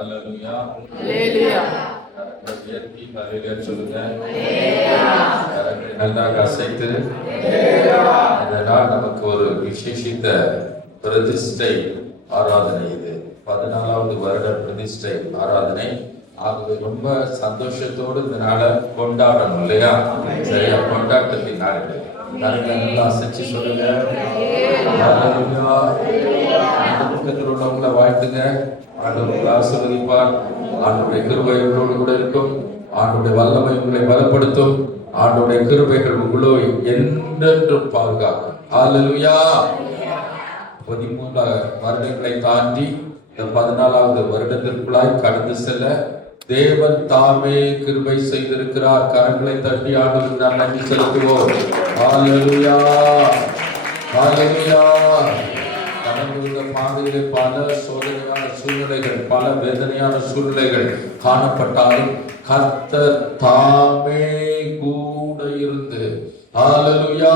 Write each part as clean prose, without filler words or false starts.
அல்லேலூயா. அல்லேலூயா. அல்லேலூயா சொல்லுங்க. நன்றாக அசைத்து இதனால் நமக்கு ஒரு விசேஷித்த பிரதிஷ்டை ஆராதனை. இது 14வது வருட பிரதிஷ்டை ஆராதனை. ஆகவே ரொம்ப சந்தோஷத்தோடு இந்த நாளை கொண்டாடணும் இல்லையா? சரியா? கொண்டாட்டத்தின் நாள். நல்லா அசைச்சு சொல்லுங்க. பக்கத்தில் உள்ளவங்களை வாழ்த்துங்க. ஆண்டவரை ஆசீர்வதிப்பார். ஆண்டவருடைய கிருபை உங்களோடு கூட இருக்கும். ஆண்டவருடைய வல்லமை உங்களை பலப்படுத்தும். ஆண்டவருடைய கிருபைகள் உங்களோ என்றென்றும் பாதுகாக்கும். அல்லேலூயா. 13 வருடங்களை தாண்டி இந்த 14வது வருடத்திற்குள்ளாய் கடந்து செல்ல தேவன் தாமே கிருபை செய்திருக்கிறார். கரங்களை தட்டி ஆண்டவருக்கு நாம் நன்றி செலுத்துவோம். அல்லேலூயா. அல்லேலூயா. கடந்த பாதையிலே பல சோதனையான சூழ்நிலைகள், பல வேதனையான சூழ்நிலைகள் காணப்பட்டாலும் கர்த்தர் தாமே கூட இருந்து, அல்லேலூயா,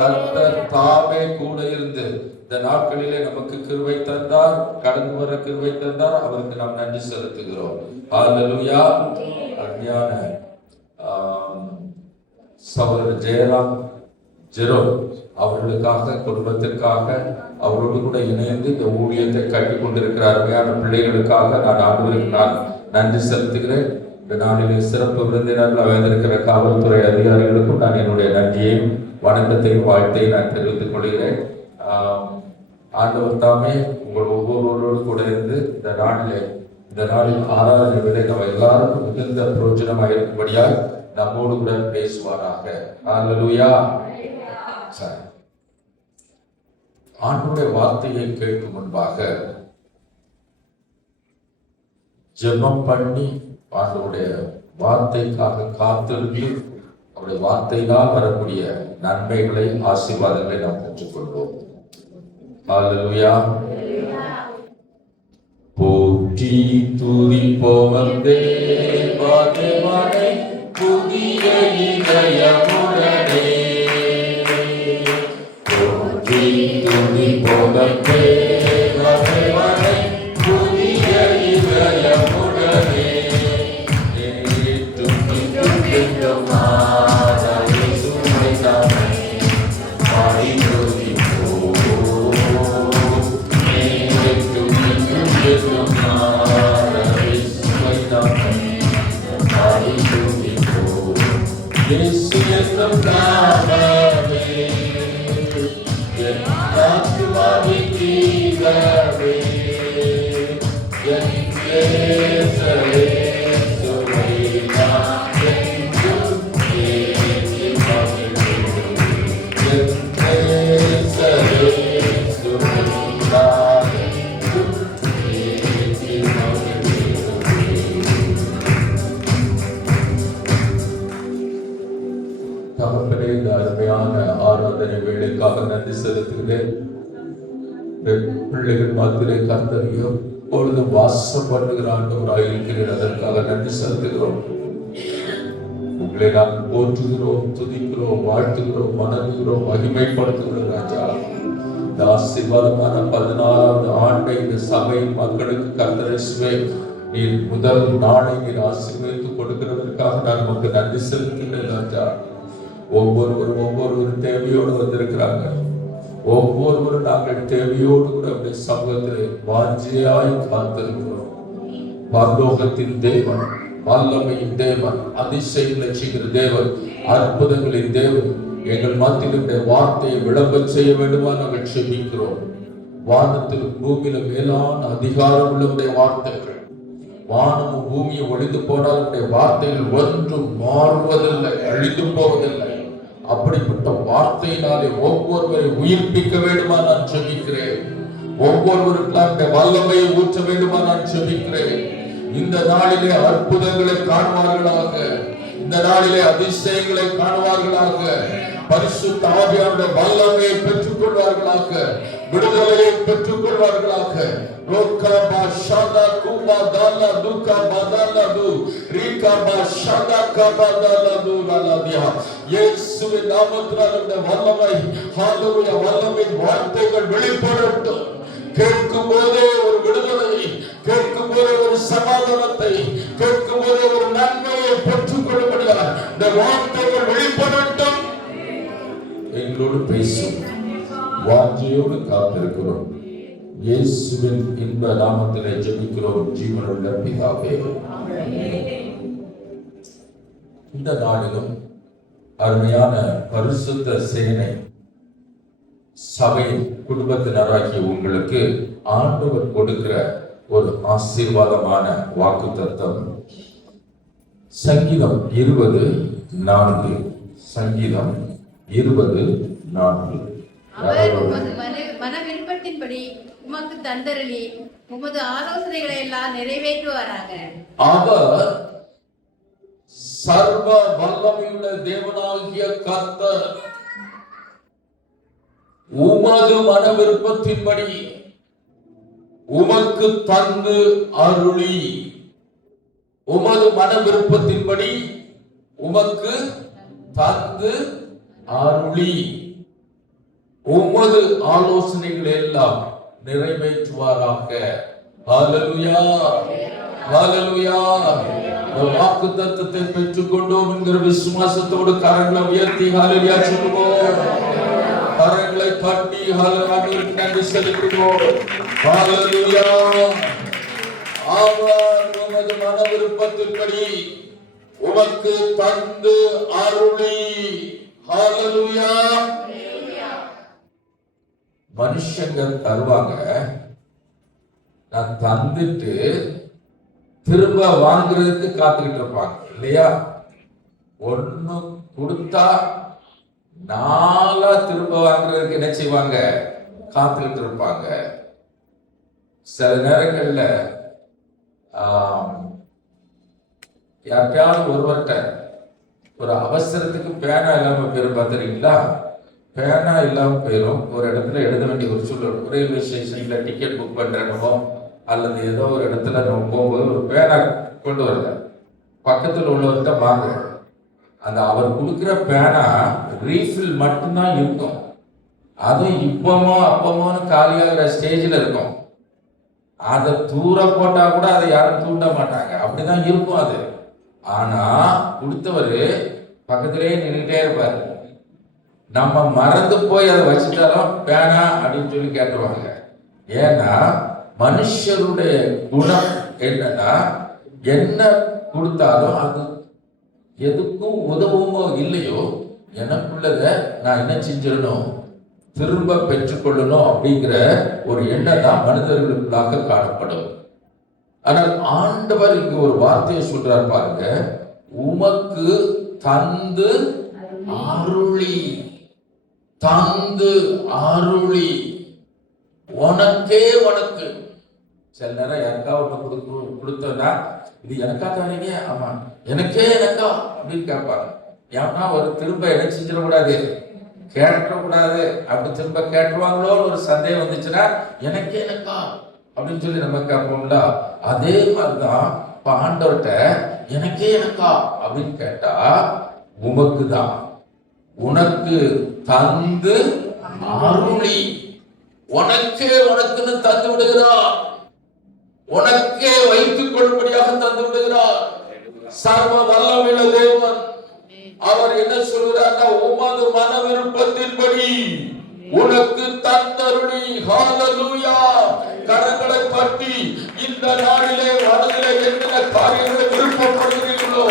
கர்த்தர் தாமே கூட இருந்து இந்த நாட்களிலே நமக்கு கிருபை தந்தார், கடந்து வர கிருபை தந்தார். அவருக்கு நாம் நன்றி செலுத்துகிறோம். அல்லேலூயா. அருமையான சகோதரர் ஜெயராம் ஜெரோ அவர்களுக்காக, குடும்பத்திற்காக, அவரோடு கூட இணைந்து இந்த ஊழியத்தை கட்டிக் கொண்டிருக்கிற அருமையான பிள்ளைகளுக்காக நான் ஆண்டவருக்கு நான் நன்றி செலுத்துகிறேன். இந்த நாளிலே சிறப்பு விருந்தினர்கள் அமைந்திருக்கிற காவல்துறை அதிகாரிகளுக்கும் நான் என்னுடைய நன்றியையும் வணக்கத்தையும் வாழ்த்தையும் நான் தெரிவித்துக் கொள்கிறேன். ஆண்டவர் தாமே உங்கள் ஒவ்வொருவரோடு கூட இருந்து இந்த நாளில் ஆராதனை விட நம்ம எல்லாருக்கும் மிகுந்த பிரயோஜனமாக இருக்கும்படியால் நம்மோடு கூட பேசுவாராக. அல்லேலூயா. சரி, ஆண்டவருடைய வார்த்தையை கேட்கும் முன்பாக ஜெபம் பண்ணி ஆண்டவருடைய வார்த்தைக்காக காத்திருந்து அவருடைய வார்த்தையினால் வரக்கூடிய நன்மைகளை, ஆசீர்வாதங்களை நாம் பெற்றுக்கொள்வோம். அல்லேலூயா. போற்றி துதிப்போம் தேவனை புதிய இதயமுடனே, போற்றி துதிப்போம் தேவனை புதிய இதயமுடனே, ஆராதனை வேலைக்காக நன்றி செலுத்துகிறேன். பிள்ளைகள் மாத்திரை கர்த்தர் எப்பொழுதும் வாசம் பண்ணுகிற ஆண்டவராக இருக்கிறேன். அதற்காக நன்றி செலுத்துகிறோம். உங்களை நாங்கள் போற்றுகிறோம், துதிக்கிறோம், வாழ்த்துகிறோம், வணங்குகிறோம், மகிமைப்படுத்துகிறோம். ராஜா, இந்த ஆசீர்வாதமான 14வது ஆண்டை இந்த சபையின் மக்களுக்கு கர்த்தரேசுவே நீர் முதல் நாளை நீர் ஆசீர்வதித்து கொடுக்கிறதற்காக நான் உங்களுக்கு நன்றி செலுத்துகிறேன். ராஜா, ஒவ்வொருவரும் தேவையோடு வந்திருக்கிறாங்க. ஒவ்வொருவரும் நாங்கள் தேவையோடு கூட அப்படி சமூகத்திலே வாஞ்சியாய் காத்திருக்கிறோம். பரலோகத்தின் தேவன், வல்லமையின் தேவன், அதிசயங்களை செய்கிற தேவன், அற்புதங்களின் தேவன் எங்கள் மத்தியிலுடைய வார்த்தையை விளம்ப செய்ய வேண்டுமா நாங்கள் செபிக்கிறோம். வானத்திலும் பூமியிலும் மேலான அதிகாரம் உள்ளவருடைய வார்த்தைகள், வானமும் பூமியும் ஒழிந்து போனால் வார்த்தைகள் ஒன்றும் மாறுவதில்லை, அழிந்து போவதில்லை. அப்படிப்பட்ட வார்த்தையினாலே ஒவ்வொருவரை உயிர்ப்பிக்க வேண்டுமா நான் செபிக்கிறேன். ஒவ்வொருவருக்கும் வல்லமையை ஊற்ற வேண்டுமா நான் செபிக்கிறேன். இந்த நாளிலே அற்புதங்களை காணுவார்களாக, இந்த நாளிலே அதிசயங்களை காணுவார்களாக, பரிசுத்த ஆவியானவருடைய வல்லமையை பெற்றுக் கொள்வார்களாக, விடுதலையை பெற்றுக் கொள்வார்களாக. இயேசுவின் நாமத்தினாலே வல்லமை, ஹல்லேலூயா, வல்லமையின் வார்த்தைகள் வெளிப்படட்டும். கேட்கும் போதே ஒரு விடுதலை, கேட்கும் போது ஒரு சமாதானத்தை, கேட்கும் போது ஒரு நன்மையை பெற்றுக் கொள்ளும்படியா இந்த வார்த்தைகள் வெளிப்படட்டும். எங்களோடு பேசும் வார்த்தையோடு காத்திருக்கிறோம். இயேசுவின் இன்ப நாமத்திலே ஜெபிக்கிறோம் ஜீவனுள்ள பிதாவே. இந்த நாளிலும் அருமையான பரிசுத்த சேனை சபை குடும்பத்தினராகிய உங்களுக்கு ஆண்டவர் கொடுக்கிற ஒரு ஆசீர்வாதமான வாக்குத்தத்தம் சங்கீதம் 20:4. சங்கீதம் 20:4. அவர் உமது மன விருப்பத்தின்படி உமக்கு தந்தரளி உமது ஆலோசனைகளை எல்லாம் நிறைவேற்றுவாராக. அவர் சர்வ வல்லமையுள்ள தேவனாகிய கர்த்தர் உமது மன விருப்பத்தின்படி உமக்கு தந்து அருளி, உமது மன விருப்பத்தின்படி உமக்கு தந்து அருளி உமது ஆலோசனைகள் எல்லாம் நிறைவேற்றுவாராக. ஹல்லேலூயா, ஹல்லேலூயா. வாக்குத்தத்தத்தை பெற்றுக் கொண்டோம் என்கிற விசுவாசத்தோடு கரங்களை உயர்த்தி ஹல்லேலூயா சொல்லுவோம். கரங்களை தட்டி ஹல்லேலூயா நன்றி செலுத்துவோம். ஹல்லேலூயா. அவர் உமது மன விருப்பத்தின்படி உமக்கு தந்து அருளி. ஹல்லேலூயா. மனுஷங்க தருவாங்க, நான் தந்துட்டு திரும்ப வாங்குறதுக்கு காத்துக்கிட்டு இருப்பாங்க இல்லையா? ஒண்ணு கொடுத்தா நாளா திரும்ப வாங்குறதுக்கு என்ன செய்வாங்க? காத்துக்கிட்டு இருப்பாங்க. சில நேரங்கள்ல யார்கிட்டயாவது ஒருவர்கிட்ட ஒரு அவசரத்துக்கு பேனா இல்லாம போயிரும் பார்த்துறீங்களா? பேனா இல்லாம போயிடும். ஒரு இடத்துல எழுத வேண்டிய ஒரு சூழல், ரயில்வே ஸ்டேஷன்ல டிக்கெட் புக் பண்றோமோ அல்லது ஏதோ ஒரு இடத்துல நம்ம போகும்போது ஒரு பேனா கொண்டு வரல, பக்கத்தில் உள்ளவர்கிட்ட வாங்க. அந்த அவர் கொடுக்குற பேனா ரீஃபில் மட்டும்தான் இருக்கும். அதுவும் இப்பமோ அப்பமோன்னு காலியாகிற ஸ்டேஜில் இருக்கும். அதை தூர போட்டா கூட அதை யாரும் தூண்ட மாட்டாங்க, அப்படிதான் இருக்கும் அது. ஆனா கொடுத்தவர் பக்கத்திலேயே நின்றுட்டே இருப்பாரு. நம்ம மறந்து போய் அதை வச்சுட்டாலும் பேனா அப்படின்னு சொல்லி கேட்டுருவாங்க. ஏன்னா மனுஷருடைய குணம் என்னன்னா, என்ன கொடுத்தாலும் அது எதுக்கும் உதவுமோ இல்லையோ, எனக்குள்ளத நான் என்ன செஞ்சிடணும், திரும்ப பெற்றுக்கொள்ளணும் அப்படிங்கிற ஒரு எண்ணம் தான் மனிதர்களுக்குள்ளாக காணப்படும். ஆனால் ஆண்டவர் இங்க ஒரு வார்த்தையை சொல்றார் பாருங்க, உமக்கு தந்து அருளி, தந்து அருளி, உனக்கே உனக்கு. சில நேரம் எனக்கா ஒண்ணு கொடுத்தோம்னா, இது எனக்கா தானீங்க, ஆமா எனக்கே எனக்கா அப்படின்னு கேட்பாங்க. ஏன்னா ஒரு திரும்ப என்ன செஞ்சிடக்கூடாது, கேட்டக்கூடாது. அப்படி திரும்ப கேட்டுருவாங்களோன்னு ஒரு சந்தேகம் வந்துச்சுன்னா எனக்கே எனக்கா அப்படின்னு சொல்லி நம்ம கேட்போம்ல. அதே மாதிரிதான் இப்ப ஆண்டவர்கிட்ட எனக்கே எனக்கா அப்படின்னு கேட்டா, உமக்கு தான், உனக்கு தந்து அருளி, உனக்கே உனக்குன்னு தந்து விடுகிறார், உனக்கே வைத்துக் கொள்ளும்படியாக தந்து விடுகிறார். சர்வ வல்லமையுள்ள தேவன் அவர் என்ன சொல்கிறார்? உமது மன விருப்பத்தின்படி உனக்கு தந்தருளி. ஹல்லேலூயா. கரங்களை தட்டி இந்த நாளிலே மனதிலே என்னென்ன காரியங்களை விருப்பப்படுகிறீர்களோ,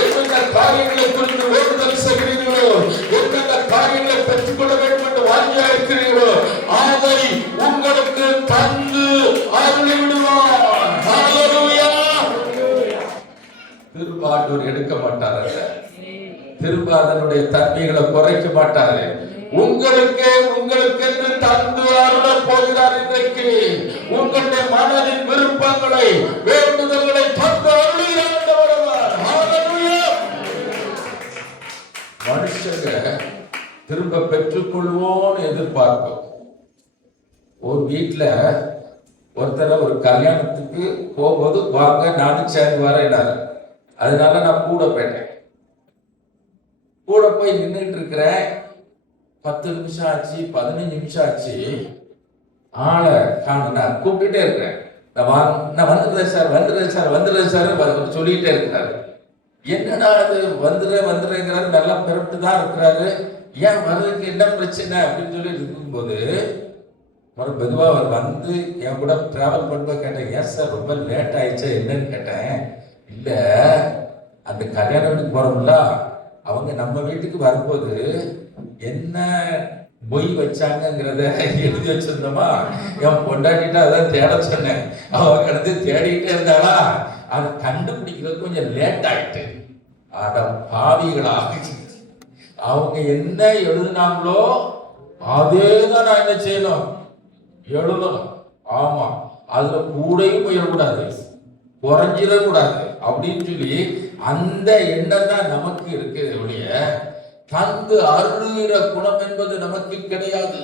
என்னென்ன காரியங்களை குறித்து வேண்டுதல் செய்கிறீர்களோ, என்னென்ன காரியங்களை பெற்றுக்கொள்ள வேண்டும் என்று வாங்கியா இருக்கிறீர்களோ, அதை உங்களுக்கு தந்து அருளி விடுவார். ஹல்லேலூயா. திரும்ப ஆண்டவர் எடுக்க மாட்டார், திரும்ப அதனுடைய தன்மைகளை குறைக்க மாட்டாரு. உங்களுக்கே உங்களுக்கு தந்து அருள போகிறார். இன்றைக்கு உங்களுடைய மனதின் விருப்பங்களை, வேண்டுதல்களை தந்து அருளுகிறார். மனுஷங்க திரும்ப பெற்றுக்கொள்வோன்னு எதிர்பார்ப்போம். ஒரு வீட்டுல ஒருத்தர ஒரு கல்யாணத்துக்கு போகும்போது வாங்க நானும் சேர்ந்து வரேன், அதனால நான் கூட போயிட்டேன். கூட போய் நின்றுட்டு இருக்கிறேன். 10 நிமிஷம் ஆச்சு, 15 நிமிஷம் ஆச்சு, ஆளை காண. கூப்பிட்டுட்டே இருக்கிறேன். நான் வந்துடுறேன் சார் சொல்லிட்டே இருக்கிறாரு. என்னடா அது வந்துடுறேங்கிறாரு, நல்லா பிறப்பு தான் இருக்கிறாரு, ஏன் வர்றதுக்கு என்ன பிரச்சனை அப்படின்னு சொல்லி இருக்கும்போது மெதுவாக அவர் வந்து என் கூட டிராவல் பண்ணும்போது கேட்டேன், ஏன் சார் ரொம்ப லேட் ஆயிடுச்சா என்னன்னு கேட்டேன். இல்லை, அந்த கல்யாண வீட்டுக்கு போறோம்ல, அவங்க நம்ம வீட்டுக்கு வரும்போது என்ன மொய் வச்சாங்கிறத எழுதி வச்சிருந்தோமா, என் பொண்டாட்டிட்ட அதான் தேட சொன்னேன். அவ கடந்து தேடிக்கிட்டே இருந்தாளா, அதை கண்டுபிடிக்கிறது கொஞ்சம் லேட் ஆயிட்டு. அட பாவிகளா, அவங்க என்ன எழுதினாங்களோ அதே தான் நான் என்ன செய்யணும், எழுதணும். ஆமா, அதுல கூடையும் போயிடக்கூடாது, குறைஞ்சிடக்கூடாது அப்படின்னு சொல்லி அந்த எண்ணம் தான் நமக்கு இருக்கு ஒழிய தந்து அருளுகிற குணம் என்பது நமக்கு கிடையாது.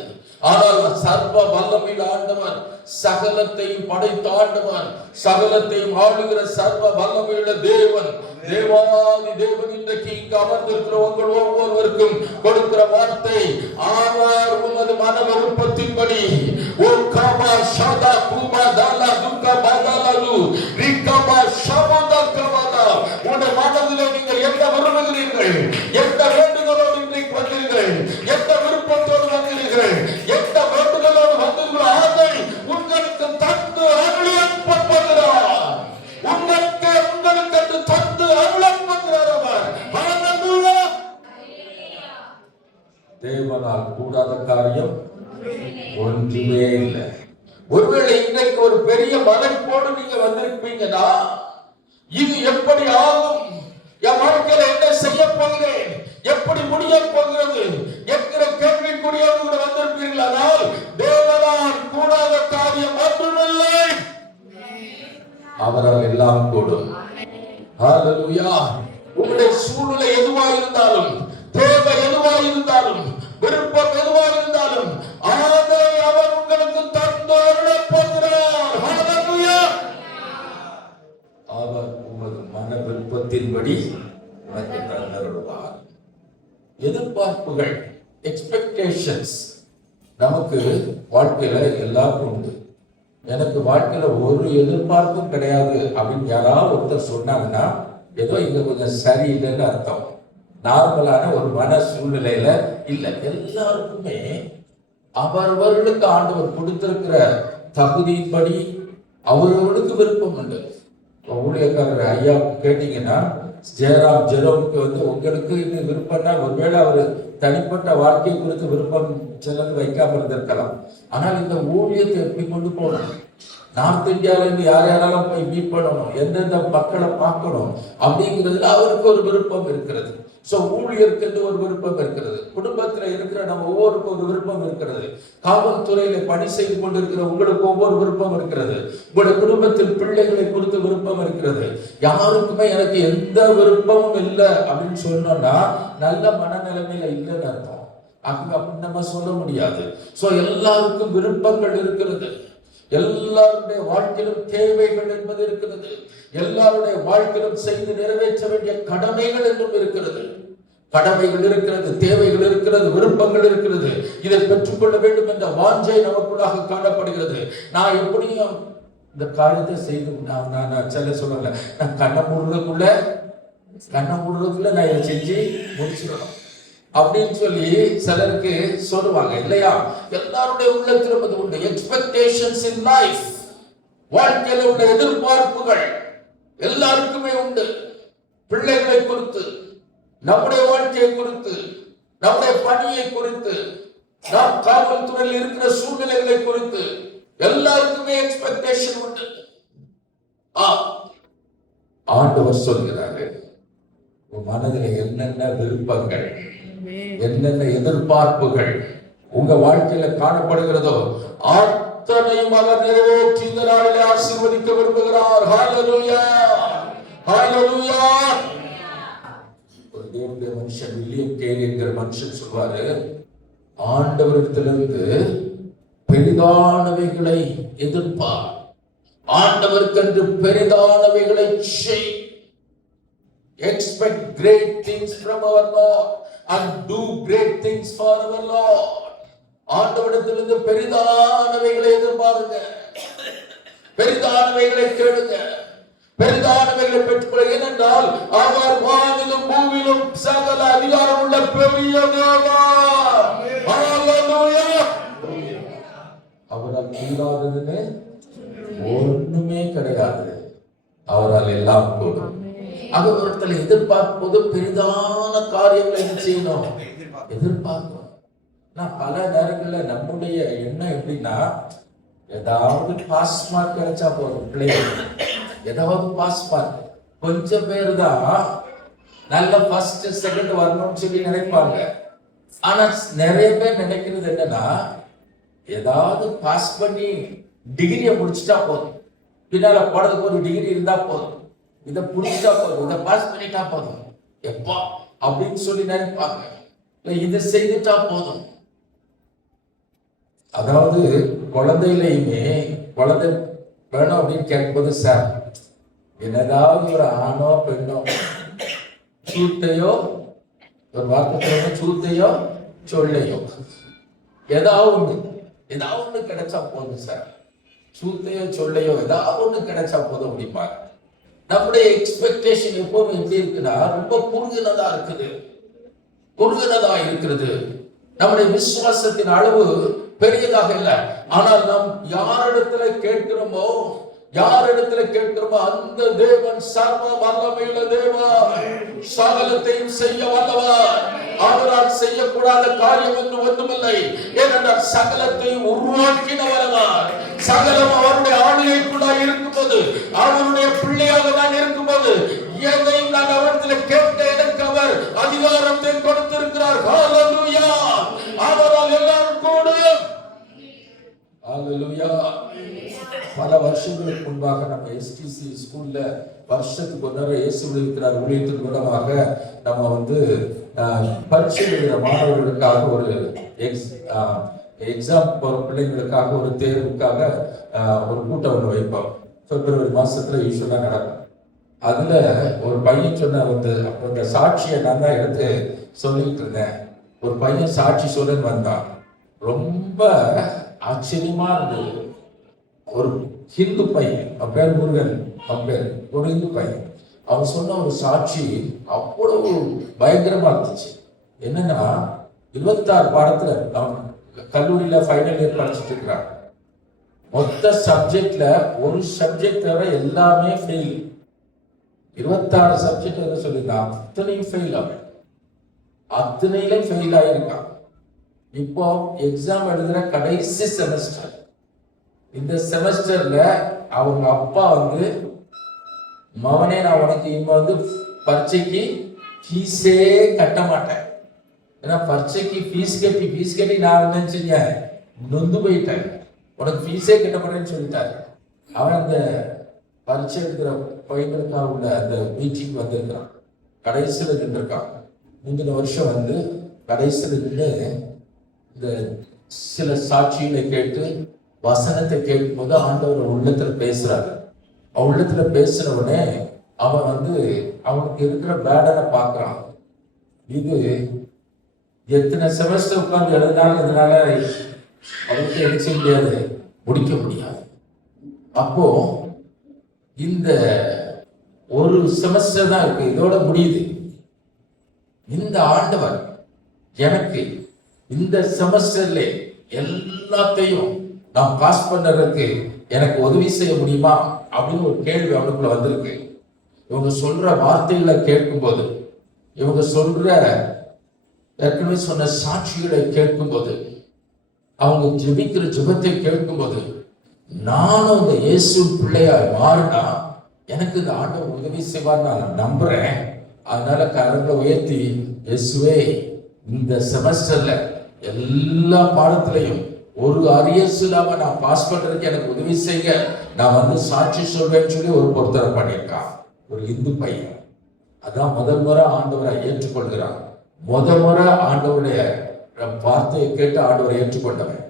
ஆனால் சர்வ வல்லமையில் ஆண்டவர், சகலத்தையும் படைத்த ஆண்டவர், சகலத்தையும் ஆளுகிற சர்வ வல்லமையுள்ள தேவன், தேவாதி தேவன் இன்றைக்கு இங்கு அமர்ந்திருக்கிற உங்கள் ஒவ்வொருவருக்கும் கொடுக்கிற வார்த்தை, அவர் உமது மன விருப்பத்தின்படி உன் மனதில் நீங்கள் எந்த விரும்புகிறீர்கள், எந்த வேண்டுதலோடு இன்றைக்கு வந்தீர்கள், எந்த விருப்பத்தோடு வந்தீர்கள், எந்த வேண்டுதலோடு வந்தீர்களோ அதை உங்களுக்கு தந்து அருளப்படுகிறார். உங்களுக்கு தந்து அருளப்படுகிறார். தேவனால் கூடாத காரியம் ஒன்றுமே இல்லை. ஒருவேளை இன்றைக்கு ஒரு பெரிய மலைப்போடு நீங்க வந்திருப்பீங்கன்னா, இது எப்படி ஆகும், என் வாழ்க்கையில என்ன செய்ய போகிறேன், எப்படி முடிய போகிறது என்கிற கேள்விக்குறியோடு கூட வந்திருப்பீர்கள். ஆனால் தேவனால் கூடாத காரியம் ஒன்றுமில்லை, அவரால் எல்லாம் கூடும். ஹல்லேலூயா. உங்களுடைய சூழ்நிலை எதுவாக இருந்தாலும், தேவை எதுவாக இருந்தாலும், விருப்பம் எதுவாக இருந்தாலும், அதை அவர் உங்களுக்கு தந்து அருளப் போகிறார். ஹல்லேலூயா. அவர் உமது மன விருப்பத்தின்படி உனக்கு தந்தருள்வார். எதிர்பார்ப்புகள், எக்ஸ்பெக்டேஷன்ஸ் நமக்கு வாழ்க்கையில எல்லாருக்கும் உண்டு. எனக்கு வாழ்க்கையில ஒரு எதிர்பார்ப்பும் கிடையாது அப்படின்னு யாராவது ஒருத்தர் சொன்னாங்கன்னா, ஏதோ இங்க கொஞ்சம் சரியில்லைன்னு அர்த்தம். நார்மலான ஒரு மன சூழ்நிலையில இல்லை. எல்லாருக்குமே அவரவர்களுக்கு ஆண்டவர் கொடுத்திருக்கிற தகுதியின்படி அவரவர்களுக்கு விருப்பம் உண்டு. ஊழியக்காரர் ஐயா கேட்டீங்கன்னா, ஜெரோமுக்கு உங்களுக்கு இது விருப்பம்னா, ஒருவேளை அவர் தனிப்பட்ட வாழ்க்கையை குறித்து விருப்பம் சிலது வைக்காம இருந்திருக்கலாம். ஆனால் இந்த ஊழியத்தை எப்படி கொண்டு போகணும், நார்த் இந்தியாவில இருந்து யாரெல்லாம் போய் மீட் பண்ணணும், எந்தெந்த மக்களை பார்க்கணும் அப்படிங்கிறதுல அவருக்கு ஒரு விருப்பம் இருக்கிறது. சோ ஊழியருக்கு என்று ஒரு விருப்பம் இருக்கிறது. குடும்பத்துல இருக்கிற நம்ம ஒவ்வொருக்கும் ஒரு விருப்பம் இருக்கிறது. காவல்துறையில பணி செய்து கொண்டிருக்கிற உங்களுக்கு ஒவ்வொரு விருப்பம் இருக்கிறது. உங்களுடைய குடும்பத்தில் பிள்ளைகளை குறித்து விருப்பம் இருக்கிறது. யாருக்குமே எனக்கு எந்த விருப்பமும் இல்லை அப்படின்னு சொன்னோம்னா நல்ல மனநிலைமையில இல்லைன்னு அர்த்தம். அப்படி நம்ம சொல்ல முடியாது. சோ எல்லாருக்கும் விருப்பங்கள் இருக்கிறது. எல்லாருடைய வாழ்க்கையிலும் தேவைகள் என்பது இருக்கிறது. எல்லாருடைய வாழ்க்கையிலும் செய்து நிறைவேற்ற வேண்டிய கடமைகள் என்றும் இருக்கிறது. கடமைகள் இருக்கிறது, தேவைகள் இருக்கிறது, விருப்பங்கள் இருக்கிறது. இதை பெற்றுக்கொள்ள வேண்டும் என்ற வாஞ்சை நமக்குள்ளாக காணப்படுகிறது. நான் எப்படியும் இந்த காரியத்தை செய்து நான் சொல்ல சொல்லல, நான் கண்ணை மூடுறதுக்குள்ள நான் இதை செஞ்சு முடிச்சிடணும் அப்படின்னு சொல்லி சிலருக்கு சொல்லுவாங்க இல்லையா? எல்லாருடைய உள்ளத்திலும் அது உண்டு. எக்ஸ்பெக்டேஷன்ஸ் இன் லைஃப், வாழ்க்கையில உள்ள எதிர்பார்ப்புகள் எல்லாருக்குமே உண்டு. பிள்ளைகளை குறித்து, நம்முடைய வாழ்க்கையை குறித்து, நம்முடைய பணியை குறித்து, நாம் காவல்துறையில் இருக்கிற சூழ்நிலைகளை குறித்து எல்லாருக்குமே எக்ஸ்பெக்டேஷன் உண்டு. ஆண்டவர் சொல்கிறாரு, உன் மனதில் என்னென்ன விருப்பங்கள், என்னென்ன எதிர்பார்ப்புகள் உங்க வாழ்க்கையில காணப்படுகிறதோ அத்தனையும் அவர் நிறைவேற்றி இந்த நாளிலே ஆசீர்வதிக்க விரும்புகிறார். ஹல்லேலூயா, ஹல்லேலூயா. ஒரு தேவனுடைய மனுஷன் வில்லியம் கேரி என்கிற மனுஷன் சொல்வாரு, ஆண்டவரிடத்திலிருந்து பெரிதானவைகளை எதிர்ப்பார், ஆண்டவருக்கென்று பெரிதானவைகளை செய். Expect great things from our Lord and do great things for our Lord. ஆண்டவரிடத்திலிருந்து பெரிதானவைகளை எதிர்பாருங்க. பெரிதானவைகளை கேளுங்க, பெரிதானவைகளை பெற்றுக்கொள்ள. ஏனென்றால் அவர் வானிலும் பூமியிலும் சகல அதிகாரம் உள்ள பெரிய தேவன். ஹல்லேலூயா. அவரால் கூடாததுன்னு ஒண்ணுமே கிடையாது. அவரால் எல்லாம் கூடும். அது ஒரு இடத்துல எதிர்பார்ப்பது பெரிதான காரியங்களை என்ன செய்யணும், எதிர்பார்க்கணும். நான் பல நேரங்கள்ல நம்முடைய எண்ணம் எப்படின்னா, ஏதாவது பாஸ் மார்க் கிடைச்சா போதும் பிள்ளைங்க, ஏதாவது பாஸ் மார்க். கொஞ்சம் பேர் தான் நல்ல ஃபர்ஸ்ட் செகண்ட் வரணும்னு சொல்லி நினைப்பாங்க. ஆனா நிறைய பேர் நினைக்கிறது என்னன்னா, ஏதாவது பாஸ் பண்ணி டிகிரியை முடிச்சுட்டா போதும், பின்னால போறதுக்கு ஒரு டிகிரி இருந்தா போதும், இதை புடிச்சிட்டா போதும், இதை பாஸ் பண்ணிட்டா போதும் எப்பா அப்படின்னு சொல்லி நினைப்பாங்க. இதை செய்துட்டா போதும். அதாவது குழந்தையிலையுமே குழந்தை வேணும் அப்படின்னு கேட்கும்போது, சார் என்னதாவது ஒரு ஆணோ பெண்ணோ சூட்டையோ ஒரு வார்த்தை சூட்டையோ சொல்லையோ ஏதாவது ஒண்ணு கிடைச்சா போதும் சார், சூத்தையோ சொல்லையோ ஏதாவது ஒண்ணு கிடைச்சா போதும் அப்படிப்பாங்க. நம்முடைய எக்ஸ்பெக்டேஷன் எப்பவுமே எப்படி இருக்குன்னா, ரொம்ப குறுகினதா இருக்கிறது. நம்முடைய விசுவாசத்தின் அளவு பெரியதாக இல்லை. ஆனால் நாம் யாரிடத்துல கேட்கிறோமோ அந்த தேவன் சர்வ வல்லமையுள்ள தேவன், சகலத்தையும் செய்ய வல்லவர். அவரால் செய்யக்கூடாத காரியம் என்று ஒன்றுமில்லை. ஏனென்றால் சகலத்தையும் உருவாக்கினவர். சகலம் அவருடைய ஆளுகைக்குள்ள இருக்கும்போது, அவருடைய பிள்ளையாக நான் இருக்கும்போது, எதையும் நான் அவரிடத்தில் கேட்க எனக்கு அவர் அதிகாரத்தை கொடுத்திருக்கிறார். ஹல்லேலூயா. அவரால் எல்லாம் கூடும். ஹல்லேலூயா. பல வருஷங்களுக்கு முன்பாக நம்ம எஸ்டிசி ஸ்கூல்ல வருஷத்துக்கு ஒரு நேரம் இயேசு இருக்கிறார் ஊழியத்தின் மூலமாக நம்ம பரீட்சை எழுதுகிற மாணவர்களுக்காக ஒரு எக்ஸாம் பிள்ளைங்களுக்காக ஒரு தேர்வுக்காக ஒரு கூட்டம் ஒன்று வைப்போம். பிப்ரவரி மாசத்துல யூஸ்வலா நடக்கும். அதுல ஒரு பையன் சொன்ன அந்த சாட்சியை நான் தான் எடுத்து சொல்லிட்டு இருந்தேன். ஒரு பையன் சாட்சி சொல்ல வந்தான். ரொம்ப ஆச்சரியமா இருந்தது. ஒரு ஹிந்து பையன், பேர் முருகன், ஒரு ஹிந்து பையன். அவன் சொன்ன ஒரு சாட்சி அவ்வளவு பயங்கரமா இருந்துச்சு. என்னன்னா 26 பாடத்துல அவன் கல்லூரியில ஃபைனல் இயர் படிச்சுட்டு இருக்கிறான். மொத்த சப்ஜெக்ட்ல ஒரு சப்ஜெக்ட் தவிர எல்லாமே ஃபெயில். 26 சப்ஜெக்ட் சொல்லியிருந்தான், அத்தனையும் ஃபெயில். அவன் அத்தனையிலும் ஃபெயில் ஆயிருக்கான். இப்போ எக்ஸாம் எழுதுற கடைசி செமஸ்டர். இந்த செமஸ்டர்ல அவங்க அப்பா மவனே, நான் உனக்கு பரீட்சைக்கு ஃபீஸே கட்ட மாட்டேன். ஏன்னா பரீட்சைக்கு ஃபீஸ் கட்டி நான் என்ன செஞ்சேன், நொந்து போயிட்டேன். உனக்கு ஃபீஸே கட்ட மாட்டேன்னு சொல்லிட்டாரு. அவன் அந்த பரீட்சை எடுக்கிற பையனுக்காக உள்ள அந்த மீட்டிங் வந்திருக்கான். கடைசியில் நின்றுருக்கான். முந்தின வருஷம் கடைசியில் நின்று இந்த சில சாட்சிகளை கேட்டு வசனத்தை கேட்கும் போது ஆண்டவர் உள்ளத்துல பேசுறாரு. உள்ளத்துல பேசின உடனே அவன் அவனுக்கு இருக்கிற பேடனை பார்க்கறான். இது எத்தனை செமஸ்டர் உட்கார்ந்து எழுதினாலும் இதனால அவனுக்கு எழுத முடியாது, முடிக்க முடியாது. அப்போ இந்த ஒரு செமஸ்டர் தான் இருக்கு, இதோட முடியுது. இந்த ஆண்டவர் எனக்கு இந்த செமஸ்டர்ல எல்லாத்தையும் நான் பாஸ் பண்றதுக்கு எனக்கு உதவி செய்ய முடியுமா அப்படின்னு ஒரு கேள்வி அவனுக்குள்ள வந்திருக்கு. இவங்க சொல்ற வார்த்தைகளை கேட்கும்போது, இவங்க சொல்ற ஏற்கனவே சொன்ன சாட்சிகளை கேட்கும்போது, அவங்க ஜெபிக்கிற ஜெபத்தை கேட்கும்போது, நானும் இந்த இயேசு பிள்ளையாய் மாறினா எனக்கு இந்த ஆண்டவர் உதவி செய்வார் நான் நம்புறேன். அதனால கரங்களை உயர்த்தி, இயேசுவே இந்த செமஸ்டர்ல எல்லா பாடத்திலையும் ஒரு அரியர்ஸ் இல்லாம நான் பாஸ் பண்றதுக்கு எனக்கு உதவி செய்ய நான் சாட்சி சொல்வேன்னு சொல்லி ஒரு பொருத்தனை பண்ணியிருக்கான். ஒரு இந்து பையன் அதான் முதல் முறை ஆண்டவரை ஏற்றுக்கொள்கிறான். முறை ஆண்டவருடைய வார்த்தையை கேட்டு ஆண்டவரை ஏற்றுக்கொண்டவன்.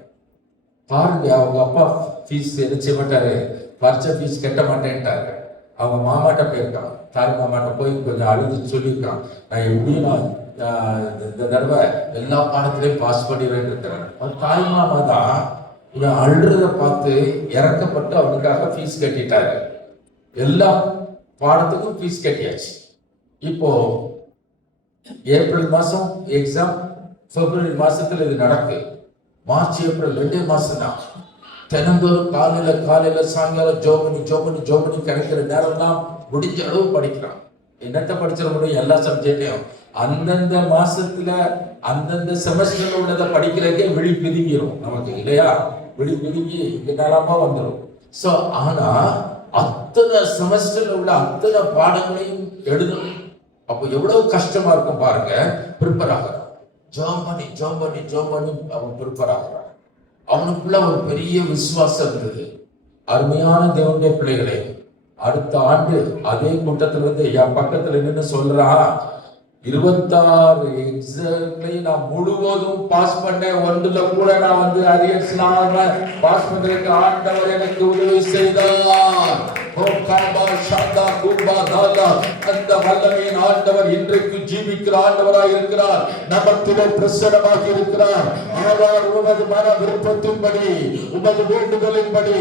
பாருங்க, அவங்க அப்பா ஃபீஸ் என்ன செய்ய மாட்டாரு, பரீட்சை ஃபீஸ் கட்ட மாட்டேன்ட்டாரு. அவங்க மாமாட்ட போயிருக்கான், தாய் மாமாட்ட போய் கொஞ்சம் அழுது சொல்லியிருக்கான், நான் எப்படியும் இந்த தடவை எல்லா பாடத்திலையும் பாஸ் பண்ணிடுறேன்னு இருக்கிறேன். தாய் மாமா தான் இவன் அழுறத பார்த்து இறக்கப்பட்டு அவனுக்காக ஃபீஸ் கட்டிட்டாரு. எல்லா பாடத்துக்கும் ஃபீஸ் கட்டியாச்சு. இப்போ ஏப்ரல் மாசம் எக்ஸாம், பிப்ரவரி மாசத்துல இது நடக்கு. மார்ச் ஏப்ரல் 2 மாசம் தான். தினந்தோறும் காலையில சாயங்காலம் ஜோமனி கிடைக்கிற நேரம்லாம் முடிஞ்ச அளவு படிக்கிறான். என்னத்தை படிச்சிட முடியும்? எல்லா சப்ஜெக்டையும் அந்தந்த மாசத்துல அந்தந்த செமஸ்டர்ல உள்ளதை படிக்கிறதுக்கே விழி பிதுங்கிரும் நமக்கு, இல்லையா? விழி பிதுங்கி இந்த நேரமா வந்துடும். சோ ஆனா அத்தனை செமஸ்டர்ல உள்ள அத்தனை பாடங்களையும் எழுதணும். அப்போ எவ்வளவு கஷ்டமா இருக்கும் பாருங்க. ப்ரிப்பேர் ஆகிறான், ஜோம் பண்ணி அவன் ப்ரிப்பேர் ஆகிறான். அவனுக்குள்ள ஒரு பெரிய விசுவாசம் இருந்தது. அருமையான தேவனுடைய பிள்ளைகளே, அடுத்த ஆண்டு அதே கூட்டத்துல இருந்து என் பக்கத்துல நின்று சொல்றான், 26 எக்ஸாம்லையும் நான் முழுவதும் பாஸ் பண்ணேன். ஒன்றுல கூட நான் வந்து அரியர்ஸ் இல்லாம பாஸ் பண்றதுக்கு ஆண்டவர் எனக்கு உதவி செய்தார். அந்த வல்லமையின் ஆண்டவர் இன்றைக்கு ஜீவிக்கிற ஆண்டவராய் இருக்கிறார். நமக்கு பிரசனமாக இருக்கிறார். அவர் உமது மன விருப்பத்தின்படி, உமது வேண்டுதலின்படி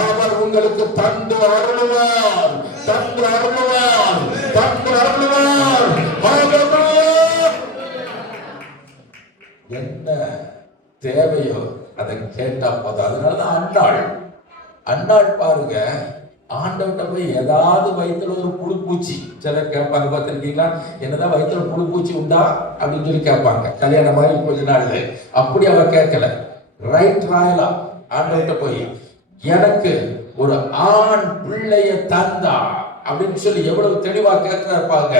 அவர் உங்களுக்கு தந்து அருளுவார். என்ன தேவையோ அதை கேட்டா போதும். அதனாலதான் அன்னாள் பாருங்க, ஆண்டவர்கிட்ட போய் ஏதாவது வயிற்றுல ஒரு புழுப்பூச்சி, சிலர் கேட்பாங்க பார்த்திருக்கீங்களா, என்னதான் வயிற்றுல புழுப்பூச்சி உண்டா அப்படின்னு சொல்லி கேட்பாங்க. கல்யாணம் மாதிரி கொஞ்ச நாள். அப்படி அவர் கேட்கல, ரைட் ராயலா ஆண்டவர்கிட்ட போய் எனக்கு ஒரு ஆண் பிள்ளைய தந்தா அப்படின்னு சொல்லி எவ்வளவு தெளிவா கேட்கிறாருப்பாங்க.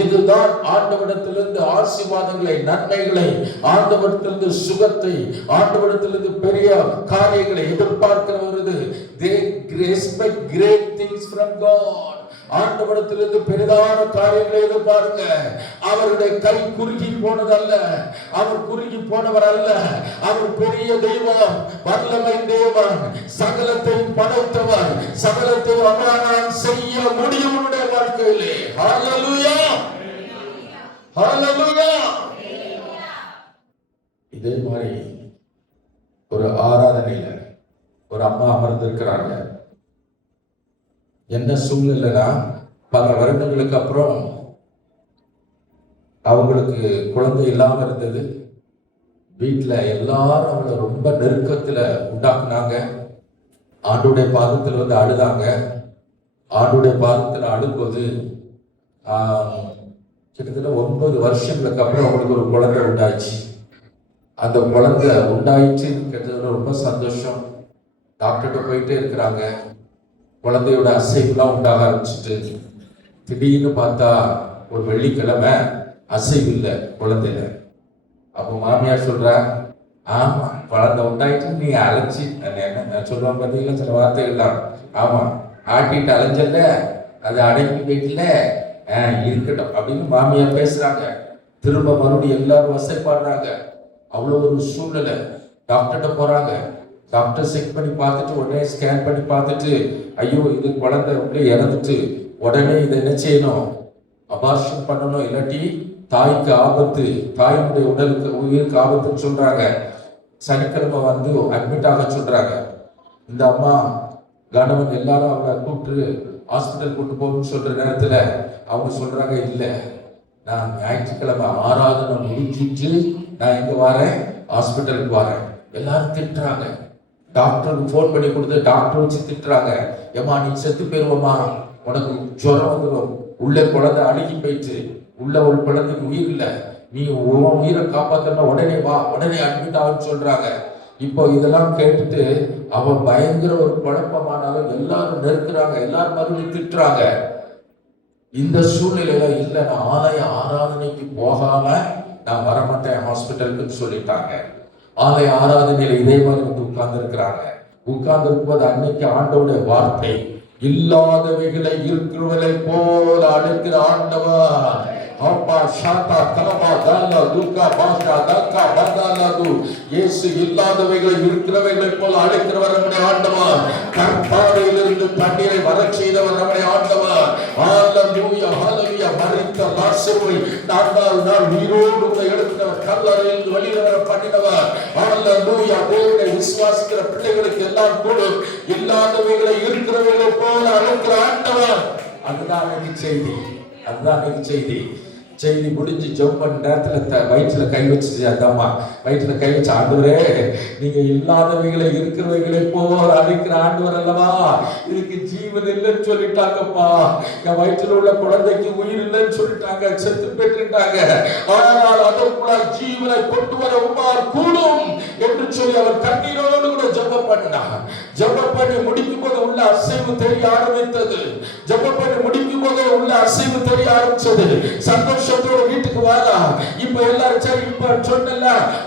இதுதான் ஆண்டவரிடத்திலிருந்து ஆசீர்வாதங்களை, நன்மைகளை, ஆண்டவரிடத்திலிருந்து சுகத்தை, ஆண்டவரிடத்திலிருந்து பெரிய காரியங்களை எதிர்பார்க்கிறது. They expect great things from God. ஆண்டவரிடத்திலிருந்து பெரிதான காரியங்களை எதிர்பாருங்க. அவருடைய கை குறுகி போனதல்ல, அவர் குறுகி போனவர் அல்ல. அவர் பெரிய தெய்வம், வல்லமை தேவன், சகலத்தையும் படைத்தவர், சகலத்தையும் அவரால் செய்ய முடியும் உன்னுடைய வாழ்க்கையிலே. ஹalleluya, ஹalleluya. இதே மாதிரி ஒரு ஆராதனையில ஒரு அம்மா அமர்ந்திருக்கிறாங்க. என்ன சூழ்நிலைனா, பல வருடங்களுக்கு அப்புறம் அவங்களுக்கு குழந்தை இல்லாம இருந்தது. வீட்டுல எல்லாரும் அவளை ரொம்ப நெருக்கத்துல உண்டாக்குனாங்க. ஆண்டுடைய பாதத்துல வந்து அழுதாங்க. ஆண்டுடைய பாதத்துல அழும்போது கிட்டத்தட்ட 9 வருஷங்களுக்கு அப்புறம் அவங்களுக்கு ஒரு குழந்தை உண்டாச்சு. அந்த குழந்தை உண்டாயிடுச்சு, கிட்டத்தட்ட ரொம்ப சந்தோஷம். டாக்டர்கிட்ட போயிட்டே இருக்கிறாங்க. குழந்தையோட அசைவுலாம் உண்டாக ஆரம்பிச்சுட்டு, திடீர்னு பார்த்தா ஒரு வெள்ளிக்கிழமை அசைவு இல்லை குழந்தையில. அப்போ மாமியார் சொல்றா, ஆமா குழந்தை உண்டாயிட்டு நீ அழைச்சி என்ன சொல்லுவாங்க பார்த்தீங்களா சில வார்த்தைகள் தான். ஆமா, ஆட்டிட்டு அலைஞ்சல, அது அடங்கி போயிட்டுல, இருக்கட்டும் அப்படின்னு மாமியார் பேசுறாங்க. திரும்ப மறுபடியும் எல்லாரும் வசைப்பாடுறாங்க. அவ்வளோ ஒரு சூழ்நிலை. டாக்டர்கிட்ட போறாங்க. டாக்டர் செக் பண்ணி பார்த்துட்டு, உடனே ஸ்கேன் பண்ணி பார்த்துட்டு, ஐயோ இது குழந்தை உள்ளே இறந்துட்டு, உடனே இதை என்ன செய்யணும், அபார்ஷன் பண்ணணும், இல்லாட்டி தாய்க்கு ஆபத்து, தாயினுடைய உடலுக்கு உயிருக்கு ஆபத்துன்னு சொல்றாங்க. சனிக்கிழமை வந்து அட்மிட் ஆக சொல்றாங்க. இந்த அம்மா கணவன் எல்லாரும் அவங்களை கூப்பிட்டு ஹாஸ்பிட்டல் கூட்டு போகணும்னு சொல்ற நேரத்துல அவங்க சொல்றாங்க, இல்லை நான் ஞாயிற்றுக்கிழமை ஆராதனை முடிஞ்சிட்டு நான் எங்க வரேன், ஹாஸ்பிட்டலுக்கு வரேன். எல்லாரும் திட்டுறாங்க. டாக்டருக்கு ஃபோன் பண்ணி கொடுத்து டாக்டர் வச்சு திட்டுறாங்க. ஏமா நீ செத்து போயிருவோமா, உனக்கு ஜுரம் வந்துடும், உள்ள குழந்தை அழுகி போயிட்டு, உள்ள ஒரு குழந்தைக்கு உயிர் இல்லை, நீ உயிரை காப்பாத்தனா உடனே வா, உடனே அட்மிட் ஆகுன்னு சொல்றாங்க. இப்போ இதெல்லாம் கேட்டுட்டு அவன் பயங்கர ஒரு குழப்பமானாலும் எல்லாரும் நெருக்குறாங்க, எல்லாரும் மறுபடியும் திட்டுறாங்க. இந்த சூழ்நிலையில இல்ல, நான் ஆலய ஆராதனைக்கு போகாம நான் வரமாட்டேன் ஹாஸ்பிட்டலுக்கு சொல்லிட்டாங்க. ஆலய ஆராதனையில இதே மாதிரி வந்து உட்கார்ந்து இருக்கிறாங்க. உட்கார்ந்து இருக்கும்போது அன்னைக்கு ஆண்டவருடைய வார்த்தை, இல்லாதவைகளை இருக்கிறவர்களை போல அழைக்கிற ஆண்டவர். இயேசு இல்லாதவைகளை இருக்கிறவைகளை போல அழைக்கிறவர் நம்முடைய ஆண்டவர். கற்பாறையிலிருந்து தண்ணீரை வரச் செய்தவர் நம்முடைய ஆண்டவர். ஹalleluya, ஹalleluya. மரித்த லாசருவை 4 நாள் உயிரோடு எடுத்தவர், கல்லறையிலிருந்து வெளியே வர பண்ணினவர். ஹalleluya. தேவனை விசுவாசிக்கிற பிள்ளைகளுக்கு எல்லாம் கூட இல்லாதவைகளை இருக்கிறவைகளை போல அழைக்கிற ஆண்டவர். அதுதான் செய்தி, அதுதான் செய்தி. செய்தி முடிஞ்சு ஜெபம் பண்ண நேரத்துல வயிற்றுல கை வச்சு அந்த அம்மா வயிற்றுல கை வச்சு, ஆண்டவரே நீங்க இல்லாதவைகளை இருக்கிறவைகளை போல அழைக்கிற ஆண்டவர் அல்லவா, இதுக்கு ஜீவன் இல்லைன்னு சொல்லிட்டாங்கப்பா, என் வயிற்றுல உள்ள குழந்தைக்கு உயிர் இல்லைன்னு சொல்லிட்டாங்க, செத்து பெற்றுட்டாங்க, ஆனால் அதற்குள்ள ஜீவனை கொண்டு வர உமார் கூடும் என்று சொல்லி அவர் கண்ணீரோடு கூட ஜெபம் பண்ணினார். ஜெபம் பண்ணி முடிக்கும் போது உள்ள அசைவு தெரிய ஆரம்பித்தது. ஜெபம் பண்ணி முடிக்கும் போது உள்ள அசைவு தெரிய ஆரம்பிச்சது. சந்தோஷத்தோட வீட்டுக்கு வாரா. இப்ப எல்லாரும் சரி, இப்ப சொன்னல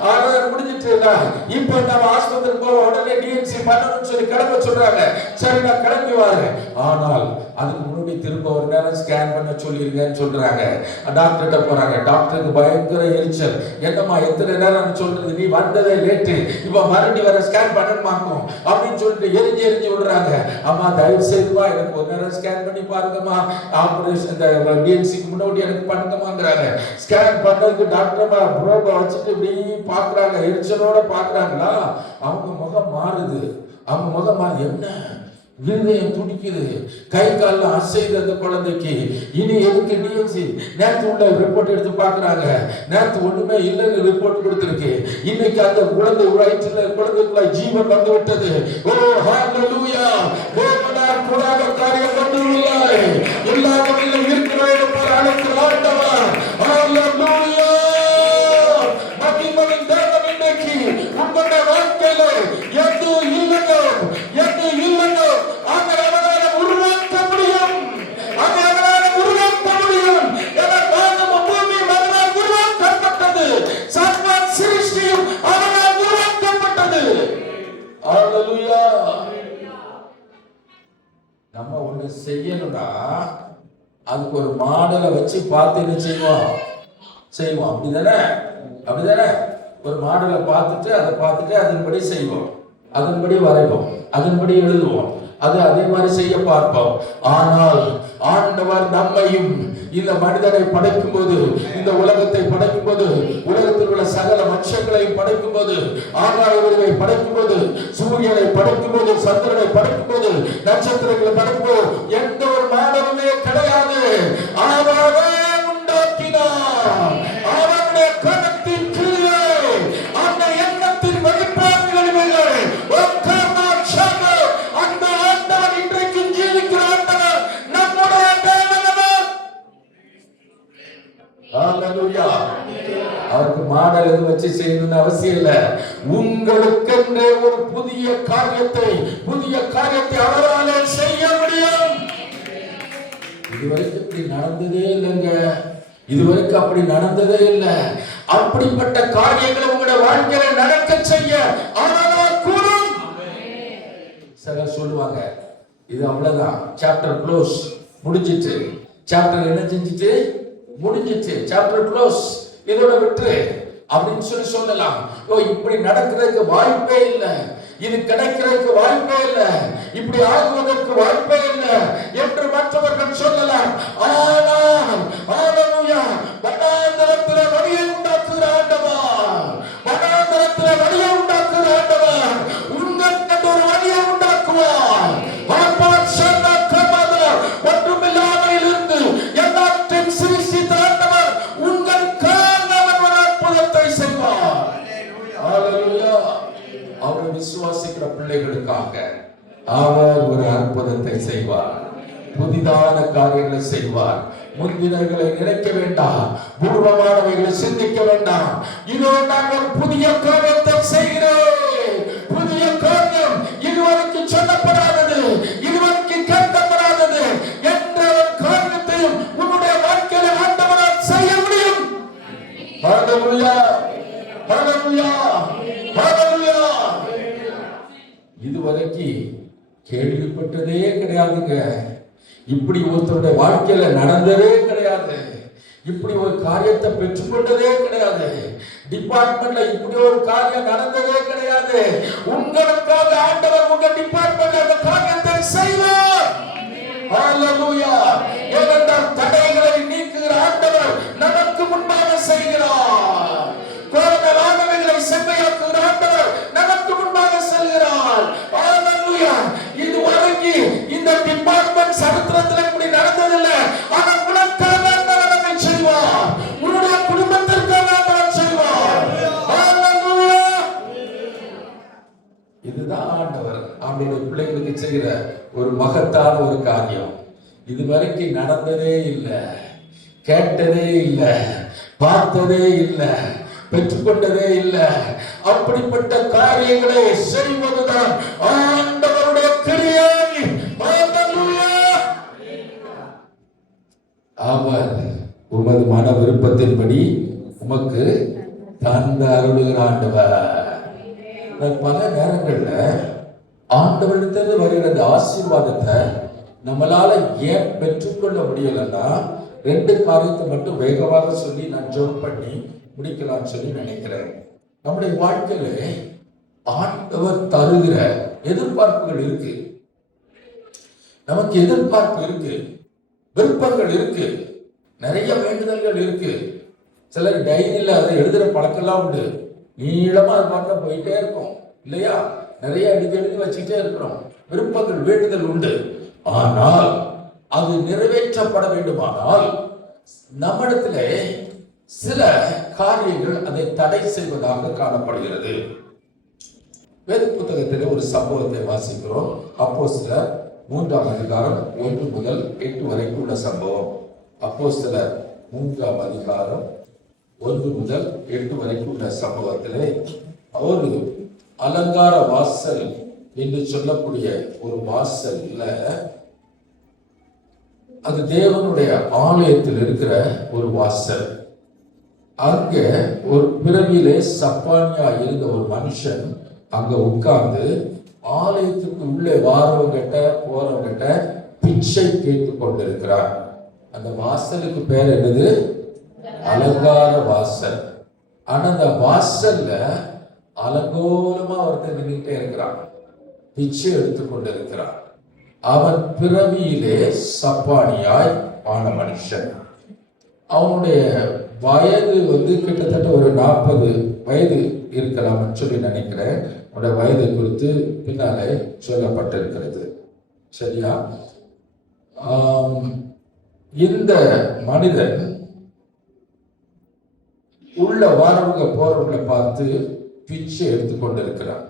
ஆராதனை முடிஞ்சிட்டுல, இப்ப நம்ம ஆஸ்பத்திரிக்கு போக உடனே டிஎன்சி பண்ணணும்னு சொல்லி கிளம்ப சொல்றாங்க. சரி நான் கிளம்பி வரேன். ஆனால் அதுக்கு முன்னாடி திரும்ப ஒரு நேரம் ஸ்கேன் பண்ண சொல்லிருங்கன்னு சொல்றாங்க. டாக்டர்கிட்ட போறாங்க. டாக்டருக்கு பயங்கர எரிச்சல். என்னம்மா எத்தனை நேரம் சொல்றது, நீ வந்ததே லேட்டு, இப்ப மறுபடியும் வர ஸ்கேன் பண்ணணுமாக்கும் அப்படின்னு சொல்லிட்டு எரிஞ்சு விடுறாங்க. அம்மா தயவு செய்துமா எனக்கு ஒரு நேரம் ஸ்கேன் பண்ணி பாருங்கம்மா, ஆபரேஷன் இந்த டிஎன்சிக்கு முன்னாடி எனக்கு பண்ணுங்கம்மாங்கிறாங்க. ஸ்கேன் பண்ணதுக்கு டாக்டர்மா ப்ரோபை வச்சுட்டு இப்படி பாக்குறாங்க, எரிச்சலோட பாக்குறாங்களா, அவங்க முகம் மாறுது. அவங்க முகம் மாறி, என்ன இருதயம் துடிக்குது, கை கால அசைது அந்த குழந்தைக்கு. இனி எதுக்கு டிஎன்சி? நேற்று உள்ள ரிப்போர்ட் எடுத்து பாக்குறாங்க, நேற்று ஒண்ணுமே இல்லைன்னு ரிப்போர்ட் கொடுத்திருக்கு. இன்னைக்கு அந்த குழந்தை வயிற்றுல குழந்தைக்குள்ள ஜீவன் வந்து விட்டது. ஓ ஹalleluya. தேவனார் கூடாத காரியம் ஒன்றுமில்லை. எல்லாவற்றிலும் இருக்கிறவரை போல அழைக்கிற ஆண்டவர். ஹalleluya. மகிமையின் தேவன் இன்னைக்கு உங்களுடைய வாழ்க்கையில எது இல்லையோ அவரால் உருவாக்க முடியும். அவரால் உருவாக்க முடியும். பூமி அவரால் உருவாக்கப்பட்டது. சர்வ சிருஷ்டியும் அவரால் உருவாக்கப்பட்டது. ஹalleluya. நம்ம ஒண்ணு செய்யணும்னா அதுக்கு ஒரு மாடலை வச்சு பார்த்து என்ன செய்வோம். அப்படிதானே ஒரு மாடலை பார்த்துட்டு அதை பார்த்துட்டு அதன்படி செய்வோம், அதன்படி வரைவோம், அதன்படி எழுதுவோம், அது அதே மாதிரி செய்ய பார்ப்போம். ஆனால் ஆண்டவர் நம்மையும் இந்த மனிதனை படைக்கும் போது, இந்த உலகத்தை படைக்கும் போது, உலகத்தில் உள்ள சகல மனுஷங்களையும் படைக்கும் போது, ஆகாயங்களை படைக்கும் போது, சூரியனை படைக்கும் போது, சந்திரனை படைக்கும் போது, நட்சத்திரங்களை படைக்கும் போது எந்த ஒரு மாடலுமே கிடையாது. அவரே உண்டாக்கினார். அவருடைய கணத்தின் கீழே அந்த எண்ணத்தின் வெளிப்பாடுகள் அந்த ஆண்டவர் இன்றைக்கு ஜீவிக்கிற ஆண்டவர் நம்முடைய தேவன். ஹalleluya. அவருக்கு மாடல் எது வச்சு செய்யணும்னு அவசியம் இல்லை. உங்களுக்கென்றே ஒரு புதிய காரியத்தை அவராலே செய்ய முடியும். இதுவரைக்கும் இப்படி நடந்ததே இல்லைங்க. இதுவரைக்கும் அப்படி நடந்ததே இல்லை. அப்படிப்பட்ட காரியங்களை உங்களுடைய வாழ்க்கையில நடக்க செய்ய அவரால் கூடும். சிலர் சொல்லுவாங்க, இது அவ்வளவுதான், சாப்டர் க்ளோஸ், முடிஞ்சிட்டு. சாப்டர் என்ன செஞ்சிட்டு முடிஞ்சிட்டு, சாப்டர் க்ளோஸ், இதோட விட்டுரு அப்படின்னு சொல்லலாம். இப்படி நடக்கிறதுக்கு வாய்ப்பே இல்லை, இது கிடைக்கிறதுக்கு வாய்ப்பே இல்லை, இப்படி ஆகுவதற்கு வாய்ப்பே இல்லை என்று மற்றவர்கள் சொல்லலாம். ஆனால் ஹalleluya, வனாந்தரத்திலே வழியை உண்டாக்குகிற ஆண்டவர், வனாந்தரத்திலே வழியை உண்டாக்குகிற ஆண்டவர் உங்களுக்கு ஒரு வழியை உண்டாக்குவார். ஒன்றுமில்லாமல் இருந்து எல்லாத்தையும் சிருஷ்டித்த ஆண்டவர் உங்களுக்காக ஒரு அற்புதத்தை செய்வார். ஹalleluya. அவரை விசுவாசிக்கிற பிள்ளைகளுக்காக அவர் ஒரு அற்புதத்தை செய்வார். புதிதான காரியங்களை செய்வார். முந்தினர்களை நினைக்க வேண்டாம், பூர்வமானவைகளை சிந்திக்க வேண்டாம். இதோ நாங்கள் புதிய காரியத்தை செய்கிறோம். புதிய காரியம் இதுவரைக்கும் சொல்லப்படாதது, இதுவரைக்கும் கேட்கப்படாதது என்ற ஒரு காரியத்தையும் உன்னுடைய வாழ்க்கையில் ஆண்டவரால் செய்ய முடியும். ஹalleluya, ஹalleluya, ஹalleluya. இதுவரைக்கும் கேள்விப்பட்டதே கிடையாதுங்க. இப்படி ஒருத்தருடைய வாழ்க்கையில நடந்ததே கிடையாது. இப்படி ஒரு காரியத்தை பெற்றுக்கொண்டதே கிடையாது. டிபார்ட்மெண்ட்ல இப்படி ஒரு காரியம் நடந்ததே கிடையாது. உங்களுக்காக ஆண்டவர் உங்க டிபார்ட்மெண்ட்ல அந்த காரியத்தை செய்வார். ஹalleluya. ஏனென்றால் தடைகளை நீக்குகிற ஆண்டவர் நமக்கு முன்பாக செய்கிறார். கோரமானவைகளை செம்மையாக்குகிற ஆண்டவர் ஆண்டோட பிள்ளைகளுக்கு செய்கிற ஒரு மகத்தான ஒரு காரியம். இதுவரைக்கும் நடந்ததே இல்லை, கேட்டதே இல்லை, பார்த்ததே இல்லை, பெற்றுக்கொண்டதே இல்லை. அப்படிப்பட்ட காரியங்களை செய்வதுதான் ஆண்டவருடைய கிரியை. அவர் உமது மன விருப்பத்தின்படி உமக்கு தந்த அருளுகிற ஆண்டவர். பல நேரங்கள்ல ஆண்டவரிடத்திலிருந்து வருகிற அந்த ஆசீர்வாதத்தை நம்மளால ஏன் பெற்றுக்கொள்ள முடியலன்னா, 2 காரியத்தை மட்டும் வேகமாக சொல்லி நான் ஜெபம் பண்ணி முடிக்கலாம்னு சொல்லி நினைக்கிறேன். நம்முடைய வாழ்க்கையில ஆண்டவர் தருகிற எதிர்பார்ப்புகள் இருக்கு, நமக்கு எதிர்பார்ப்பு இருக்கு, விருப்பங்கள் இருக்கு, நிறைய வேண்டுதல்கள் இருக்கு. சிலர் டைரியில அதை எழுதுற பழக்கம்லாம் உண்டு. நீளமா அது பார்க்க போயிட்டே இருக்கும் இல்லையா? நிறைய எடுத்து வச்சுக்கிட்டே இருக்கிறோம். விருப்பங்கள் வேண்டுதல் உண்டு. ஆனால் அது நிறைவேற்றப்பட வேண்டுமானால் நம்மிடத்துல சில காரியங்கள் அதை தடை செய்வதாக காணப்படுகிறது. வேத புத்தகத்தில் ஒரு சம்பவத்தை வாசிக்கிறோம். அப்போஸ்தலர் 3ஆம் அதிகாரம் 1 முதல் 8 வரைக்கும் உள்ள சம்பவம். அப்போஸ்தலர் 3ஆம் அதிகாரம் 1 முதல் 8 வரைக்கும் உள்ள சம்பவத்திலே ஒரு அலங்கார வாசல் என்று சொல்லக்கூடிய ஒரு வாசல்ல, அது தேவனுடைய ஆலயத்தில் இருக்கிற ஒரு வாசல். அங்க ஒரு பிறவியிலே சப்பானியா இருந்த ஒரு மனுஷன் அங்க உட்கார்ந்து ஆலயத்துக்கு உள்ளே வாரவங்கிட்ட போறவங்கிட்ட பிச்சை கேட்டு கொண்டிருக்கிறார். அந்த வாசலுக்கு பேர் என்னது? அலங்கார வாசல். ஆனா அந்த வாசல்ல அலங்கோலமா ஒருத்தர் நின்றுட்டே இருக்கிறான், பிச்சை எடுத்து கொண்டிருக்கிறான். அவன் பிறவியிலே சப்பானியாய் ஆன மனுஷன். அவனுடைய வயது கிட்டத்தட்ட ஒரு 40 வயது இருக்கலாம் சொல்லி நினைக்கிறேன். அவனுடைய வயதை குறித்து பின்னாலே சொல்லப்பட்டிருக்கிறது. சரியா? இந்த மனிதன் உள்ள வாரவங்க போறவங்களை பார்த்து பிச்சை எடுத்துக்கொண்டிருக்கிறான்.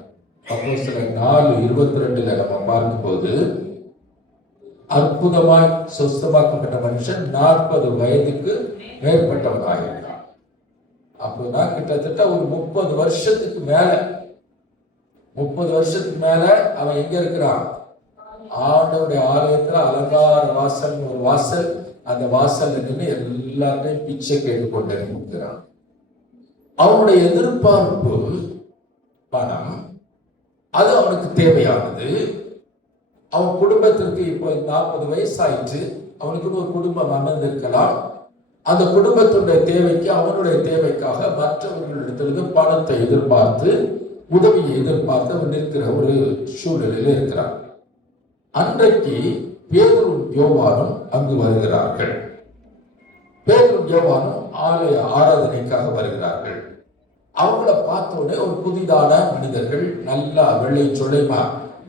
அப்போஸ்தலர் 4:22 நம்ம பார்க்கும்போது, அற்புதமாய் சொஸ்தமாக்கப்பட்ட மனுஷன் 40 வயதுக்கு மேற்பட்டவனாயிருக்கான். அப்போனா கிட்டத்தட்ட ஒரு 30 வருஷத்துக்கு மேல அவன் எங்க இருக்கிறான்? ஆண்டவருடைய ஆலயத்துல அலங்கார வாசல் ஒரு வாசல். அந்த வாசல்ல நின்று எல்லாத்தையும் பிச்சை கேட்டு கொண்டு இருக்கிறான். அவனுடைய எதிர்பார்ப்பு பணம், அது அவனுக்கு தேவையானது. அவன் குடும்பத்திற்கு இப்போ 40 வயசு ஆயிற்று. அவனுக்கு ஒரு குடும்பம் அமர்ந்திருக்கலாம். அந்த குடும்பத்துடைய தேவைக்கு, அவனுடைய தேவைக்காக மற்றவர்களிடத்திலிருந்து பணத்தை எதிர்பார்த்து, உதவியை எதிர்பார்த்து அவன் நிற்கிற ஒரு சூழ்நிலையில் இருக்கிறான். அன்றைக்கு பேதுரும் யோவானும் அங்கு வருகிறார்கள். பேதுரும் யோவானும் ஆலய ஆராதனைக்காக வருகிறார்கள். அவங்கள பார்த்த உடனே ஒரு புதிதான மனிதர்கள், நல்லா வெள்ளை சுளைமா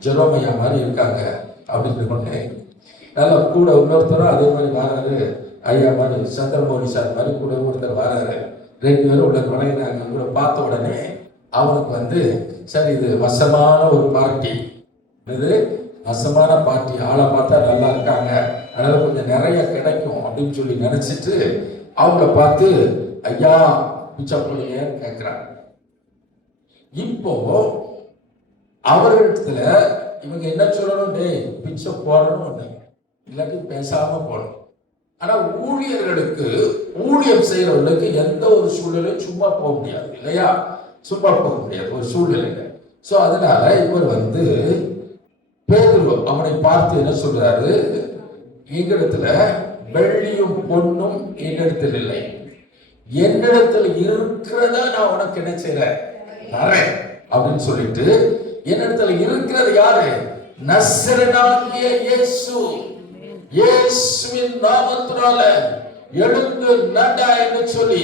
ஜெரோமையா மாதிரி இருக்காங்க அப்படின்னு கொண்டே, நல்லா கூட இன்னொருத்தரும் அதே மாதிரி வராரு. ஐயா மாதிரி சந்திரமோகி சார் மாதிரி கூட ஒருத்தர் வராரு. 2 பேரும் உள்ள வணங்கினாங்க. கூட பார்த்த உடனே அவனுக்கு சரி, இது வசமான ஒரு பார்ட்டி, இது வசமான பார்ட்டி, ஆளை பார்த்தா நல்லா இருக்காங்க, அதனால கொஞ்சம் நிறைய கிடைக்கும் அப்படின்னு சொல்லி நினைச்சிட்டு அவங்கள பார்த்து ஐயா பிச்சை போடுங்கன்னு கேட்கிறாங்க. இப்போ அவர்களிடத்துல இவங்க என்ன சொல்லணும்? டேய் பிச்சை போடணும், இல்லாட்டி பேசாம போடணும். ஆனா ஊழியர்களுக்கு, ஊழியம் செய்யறவர்களுக்கு எந்த ஒரு சூழ்நிலையும் சும்மா போக முடியாது இல்லையா? சும்மா போக முடியாது ஒரு சூழ்நிலை. சோ அதனால இவர் பேதுரு அவனை பார்த்து என்ன சொல்றாரு? எங்களிடத்துல வெள்ளியும் பொன்னும் என்னிடத்தில் இல்லை, என்னிடத்தில் இருக்கிறதா நான் உனக்கு என்ன செய்றேன்? தரேன் அப்படின்னு சொல்லிட்டு, என்னிடத்துல இருக்கிறது யாரு? நசரேயனாகிய இயேசு. இயேசுவின் நாமத்தினால எழுந்து நட என்று சொல்லி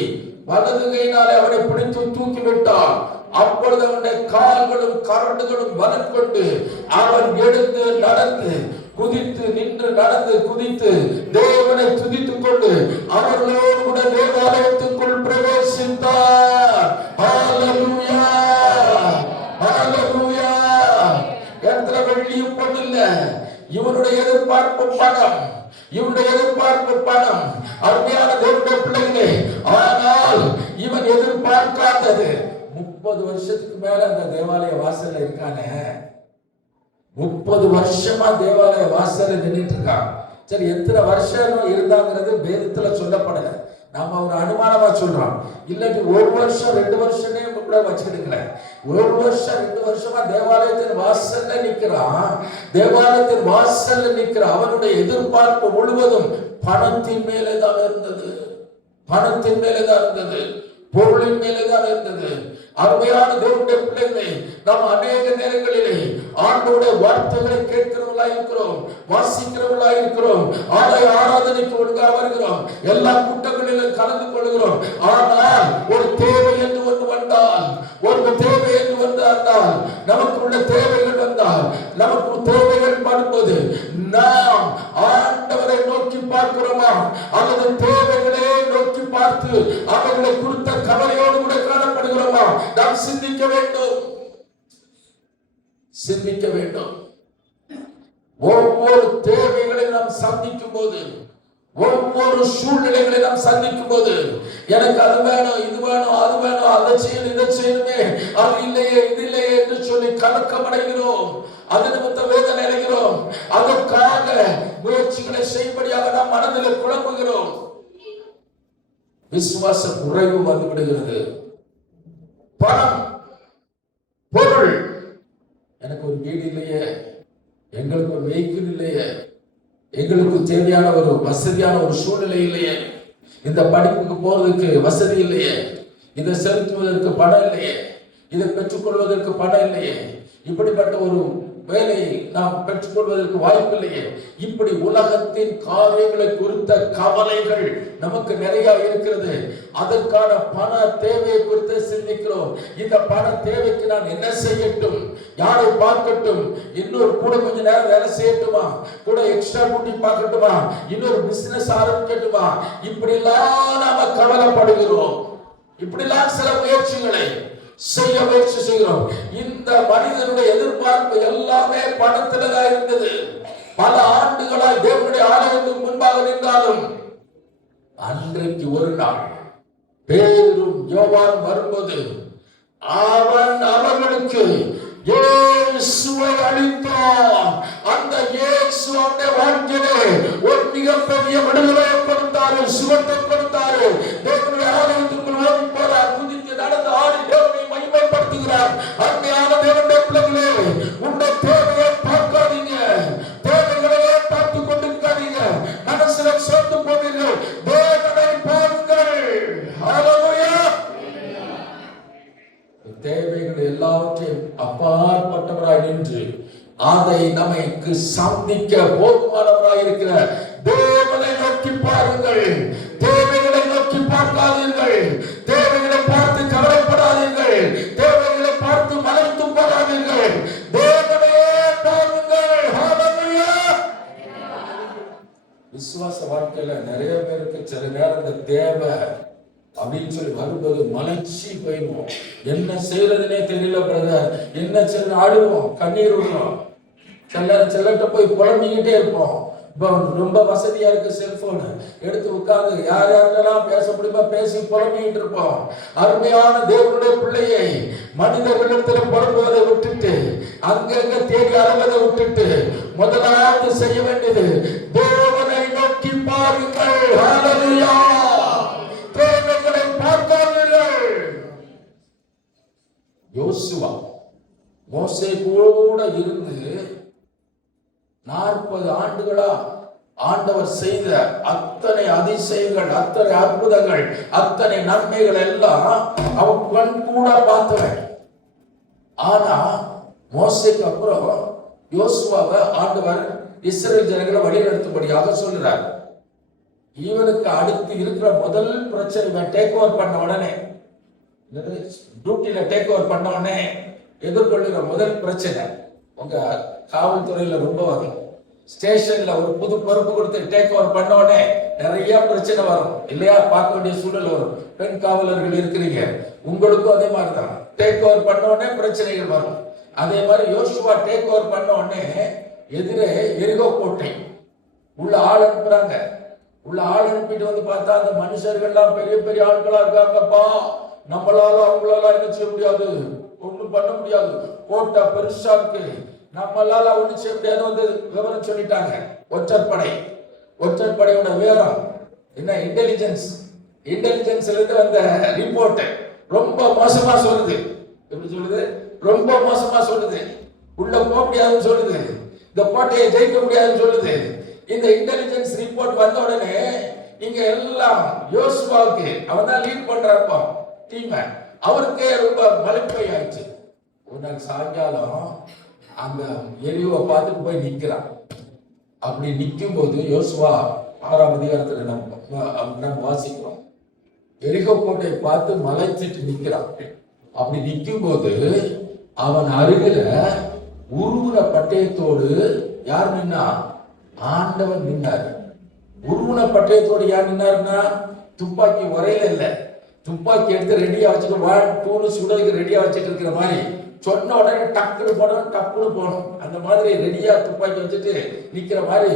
வலது கையினாலே அவனை பிடித்து தூக்கி விட்டான். அப்பொழுது அவனுடைய கால்களும் கரண்டுகளும் பலம் கொண்டு அவன் எழுந்து நடந்து குதித்து நின்று நடந்து குதித்து தேவனை துதித்துக் கொண்டு அவர்களோடு கூட தேவாலயத்துக்குள் பிரவேசித்தார். ஹல்லேலூயா, ஹல்லேலூயா. இடத்துல வெள்ளி இவனுடைய எதிர்பார்ப்பு பணம், இவனுடைய எதிர்பார்ப்பு பணம். அருமையான தேவனுடைய பிள்ளைகளே, ஆனால் இவன் எதிர்பார்க்காதது 30 வருஷத்துக்கு மேல அந்த தேவாலய வாசல்ல இருக்கானே, 30 வருஷமா தேவாலய வாசல்ல நின்றுட்டு இருக்கான். சரி, எத்தனை வருஷம் இருந்தாங்கிறது வேதத்துல சொல்லப்படல, நாம ஒரு அனுமானமா சொல்றோம். இல்லாட்டி 1 வருஷம் 2 வருஷமே கூட வச்சுக்கிடுங்களேன். 1 வருஷம் 2 வருஷமா தேவாலயத்தின் வாசல்ல நிக்கிறான். தேவாலயத்தின் வாசல்ல நிக்கிற அவனுடைய எதிர்பார்ப்பு முழுவதும் பணத்தின் மேலேதான் இருந்தது, பணத்தின் மேலேதான் இருந்தது, பொருளின் மேலேதான் இருந்தது. அருமையான தேவனுடைய பிள்ளைகளே, நாம் அநேக நேரங்களிலே ஆண்டவருடைய வார்த்தைகளை கேட்கிறவர்களா இருக்கிறோம், வாசிக்கிறவர்களா இருக்கிறோம், ஆலய ஆராதனைக்கு ஒழுங்கா வருகிறோம், எல்லா கூட்டங்களிலும் கலந்து கொள்கிறோம். ஆனால் ஒரு தேவை என்று ஒன்று வந்தால், ஒரு தேவை என்று வந்தால், நமக்கு உள்ள தேவைகள் வந்தால், நமக்கு தேவைகள் வரும்போது நாம் ஆண்டவரை நோக்கி பார்க்கிறோமா, அல்லது தேவைகளை நோக்கி பார்த்து அவர்களை குறித்த கவலையோடு கூட காணப்படுகிறோமா? நாம் சிந்திக்க வேண்டும், சிந்திக்க வேண்டும். ஒவ்வொரு தேவைகளை நாம் சந்திக்கும் போது, ஒவ்வொரு சூழ்நிலைகளை நாம் சந்திக்கும் போது, எனக்கு அது வேணும், இது வேணும், அது வேணும், அதை செய்யணும், இதை செய்யணுமே, அது இல்லையே, இது இல்லையே என்று சொல்லி கலக்கம் அடைகிறோம், அது நிமித்த வேதனை அடைகிறோம். அதற்காக முயற்சிகளை செய்யும்படியாக நாம் மனதில் குழம்புகிறோம். விசுவாச குறைவு வந்து விடுகிறது. பணம், பொருள், எனக்கு ஒரு வீடு இல்லையே, எங்களுக்கு ஒரு வெஹிக்கிள் இல்லையே, எங்களுக்கு தேவையான ஒரு வசதியான ஒரு சூழ்நிலை இல்லையே, இந்த படிப்புக்கு போறதுக்கு வசதி இல்லையே, இதை செலுத்துவதற்கு பணம் இல்லையே, இதை பெற்றுக்கொள்வதற்கு பணம் இல்லையே, இப்படிப்பட்ட ஒரு வேலையை நாம் பெற்றுக்கொள்வதற்கு வாய்ப்பு இல்லையே, இப்படி உலகத்தின் காரியங்களை குறித்த கவலைகள் நமக்கு நிறைய இருக்கிறது. அதற்கான பண தேவையை குறித்து சிந்திக்கிறோம். இந்த பண தேவைக்கு நான் என்ன செய்யட்டும், யாரை பார்க்கட்டும், இன்னொரு கூட கொஞ்ச நேரம் வேலை செய்யட்டுமா, கூட எக்ஸ்ட்ரா கூட்டி பார்க்கட்டுமா, இன்னொரு பிசினஸ் ஆரம்பிக்கட்டுமா, இப்படி எல்லாம் நாம கவலைப்படுகிறோம். இப்படிலாம் சில முயற்சிகளை செய்ய முயற்சி செய்கிறோம். இந்த மனிதனுடைய எதிர்பார்ப்பு எல்லாமே பணத்துல தான் இருந்தது. பல ஆண்டுகளாய் தேவனுடைய ஆலயத்துக்கு முன்பாக நின்றாலும் அன்றைக்கு ஒரு நாள் பேதுரும் யோவானும் வரும்போது அவன் அவர்களுக்கு இயேசுவை அளித்தான். அந்த இயேசு அவருடைய வாழ்க்கையிலே ஒரு மிகப்பெரிய விடுதலையை கொடுத்தாரு, சுகத்தை கொடுத்தாரு. தேவனுடைய ஆலயத்துக்குள் ஓடி போறார், குதித்து நடந்து ஆடி தேவனை மகிமைப்படுத்துகிறார். அருமையான தேவனுடைய பிள்ளைகளே, உங்கள் தேவையை பார்க்காதீங்க, தேவைகளையே பார்த்து கொண்டிருக்காதீங்க, மனசுல சேர்ந்து போவீர்கள். தேவனை பாருங்கள். ஹல்லேலூயா. தேவைகள் எல்லாவற்றையும் அப்பாற்பட்டவராய் நின்று அதை நமக்கு சந்திக்க போதுமானவராய் இருக்கிற தேவனை நோக்கி பாருங்கள். தேவைகளை நோக்கி பார்க்காதீர்கள், தேவைகளை பார்த்து கவலைப்படாதீர்கள், தேவைகளை பார்த்து மலைத்து போகாதீர்கள், தேவனையே பாருங்கள். ஹல்லேலூயா. விசுவாச வாழ்க்கையில நிறைய பேருக்கு சில நேரம் இந்த தேவை அப்படின்னு சொல்லி வரும்போது மலைச்சி போயிடுவோம். என்ன செய்யறதுனே தெரியல பிரதர், என்ன செய்ய ஆடுவோம், கண்ணீர் விடுவோம், செல்லட்ட போய் புலம்பிக்கிட்டே இருப்போம். இப்போ ரொம்ப வசதியா இருக்கு, செல்போனு எடுத்து உட்கார்ந்து யார் யாரெல்லாம் பேச முடியுமா பேசி புலம்பிக்கிட்டு இருப்போம். அருமையான தேவனுடைய பிள்ளையை மனிதர்களிடத்தில் புலம்புவதை விட்டுட்டு, அங்கங்க தேடி அறவதை விட்டுட்டு, முதலாவது செய்ய வேண்டியது தேவனை நோக்கி பாருங்கள். ஹல்லேலூயா. தேவைகளை பார்க்காதீர்கள். யோசுவா மோசே கூட இருந்து 40 ஆண்டுகளா ஆண்டவர் செய்த அத்தனை அதிசயங்கள், அத்தனை அற்புதங்கள், அத்தனை நன்மைகள் எல்லாம் அவன் கண் கூட பார்த்தவன். ஆனா மோசேக்கு அப்புறம் யோசுவாவை ஆண்டவர் இஸ்ரவேல் ஜனங்களை வழிநடத்தும்படியாக சொல்றார். இவனுக்கு அடுத்து இருக்கிற முதல் பிரச்சனை டேக் ஓவர் பண்ண உடனே, டியூட்டியில டேக் ஓவர் பண்ண உடனே எதிர்கொள்ளுகிற முதல் பிரச்சனை உங்க காவல்துறையில ரொம்ப வரும். ஸ்டேஷன்ல ஒரு புது பொறுப்பு கொடுத்து டேக் ஓவர் பண்ண உடனே நிறைய பிரச்சனை வரும் இல்லையா, பார்க்க வேண்டிய சூழல் வரும். பெண் காவலர்கள் இருக்கிறீங்க, உங்களுக்கும் அதே மாதிரி தான். டேக் ஓவர் பண்ண உடனே பிரச்சனைகள் வரும். அதே மாதிரி யோசுவா டேக் ஓவர் பண்ண உடனே எதிரே எரிகோ கோட்டை. உள்ள ஆள் அனுப்புறாங்க. உள்ள ஆள் அனுப்பிட்டு வந்து பார்த்தா அந்த மனுஷர்கள்லாம் பெரிய பெரிய ஆட்களா இருக்காங்கப்பா. நம்மளால அவங்களால என்ன செய்ய முடியாது, ஒண்ணும் பண்ண முடியாது, கோட்டை பெருசா இருக்கு, நம்மளால ஒண்ணு செய்ய முடியாது வந்து விவரம் சொல்லிட்டாங்க. ஒற்றற்படையோட விவரம் என்ன, இன்டெலிஜென்ஸ்ல இருந்து வந்த ரிப்போர்ட் ரொம்ப மோசமா சொல்லுது. எப்படி சொல்லுது? ரொம்ப மோசமா சொல்லுது. உள்ள போக முடியாதுன்னு சொல்லுது, இந்த கோட்டையை ஜெயிக்க முடியாதுன்னு சொல்லுது. இந்த இன்டெலிஜென்ஸ் ரிப்போர்ட் வந்த உடனே இங்க எல்லாம் யோசுவாவுக்கு, அவன் தான் லீட் பண்றாப்பா டீம், அவருக்கே ரொம்ப மலைப்பை ஆயிடுச்சு. ஒரு நாள் சாயங்காலம் அந்த எரியோவை பார்த்துட்டு போய் நிக்கிறான். அப்படி நிற்கும் போது யோசுவா 6ஆம் அதிகாரத்துல நம்ம வாசிக்கிறோம், எரிகோ கோட்டையை பார்த்து மலைச்சிட்டு நிற்கிறான். அப்படி நிற்கும் போது அவன் அருகில உருவுன பட்டயத்தோடு யார் நின்னா? ஆண்டவன் நின்னார். உருவுன பட்டயத்தோடு யார் நின்னாருன்னா, துப்பாக்கி உரையில இல்ல, துப்பாக்கி எடுத்து ரெடியா வச்சுட்டு 1 2 சுடுறதுக்கு ரெடியா வச்சுட்டு இருக்கிற மாதிரி, சொன்ன உடனே டக்குன்னு போனோம், டக்குன்னு போகணும், அந்த மாதிரி ரெடியா துப்பாக்கி வச்சுட்டு நிக்கிற மாதிரி.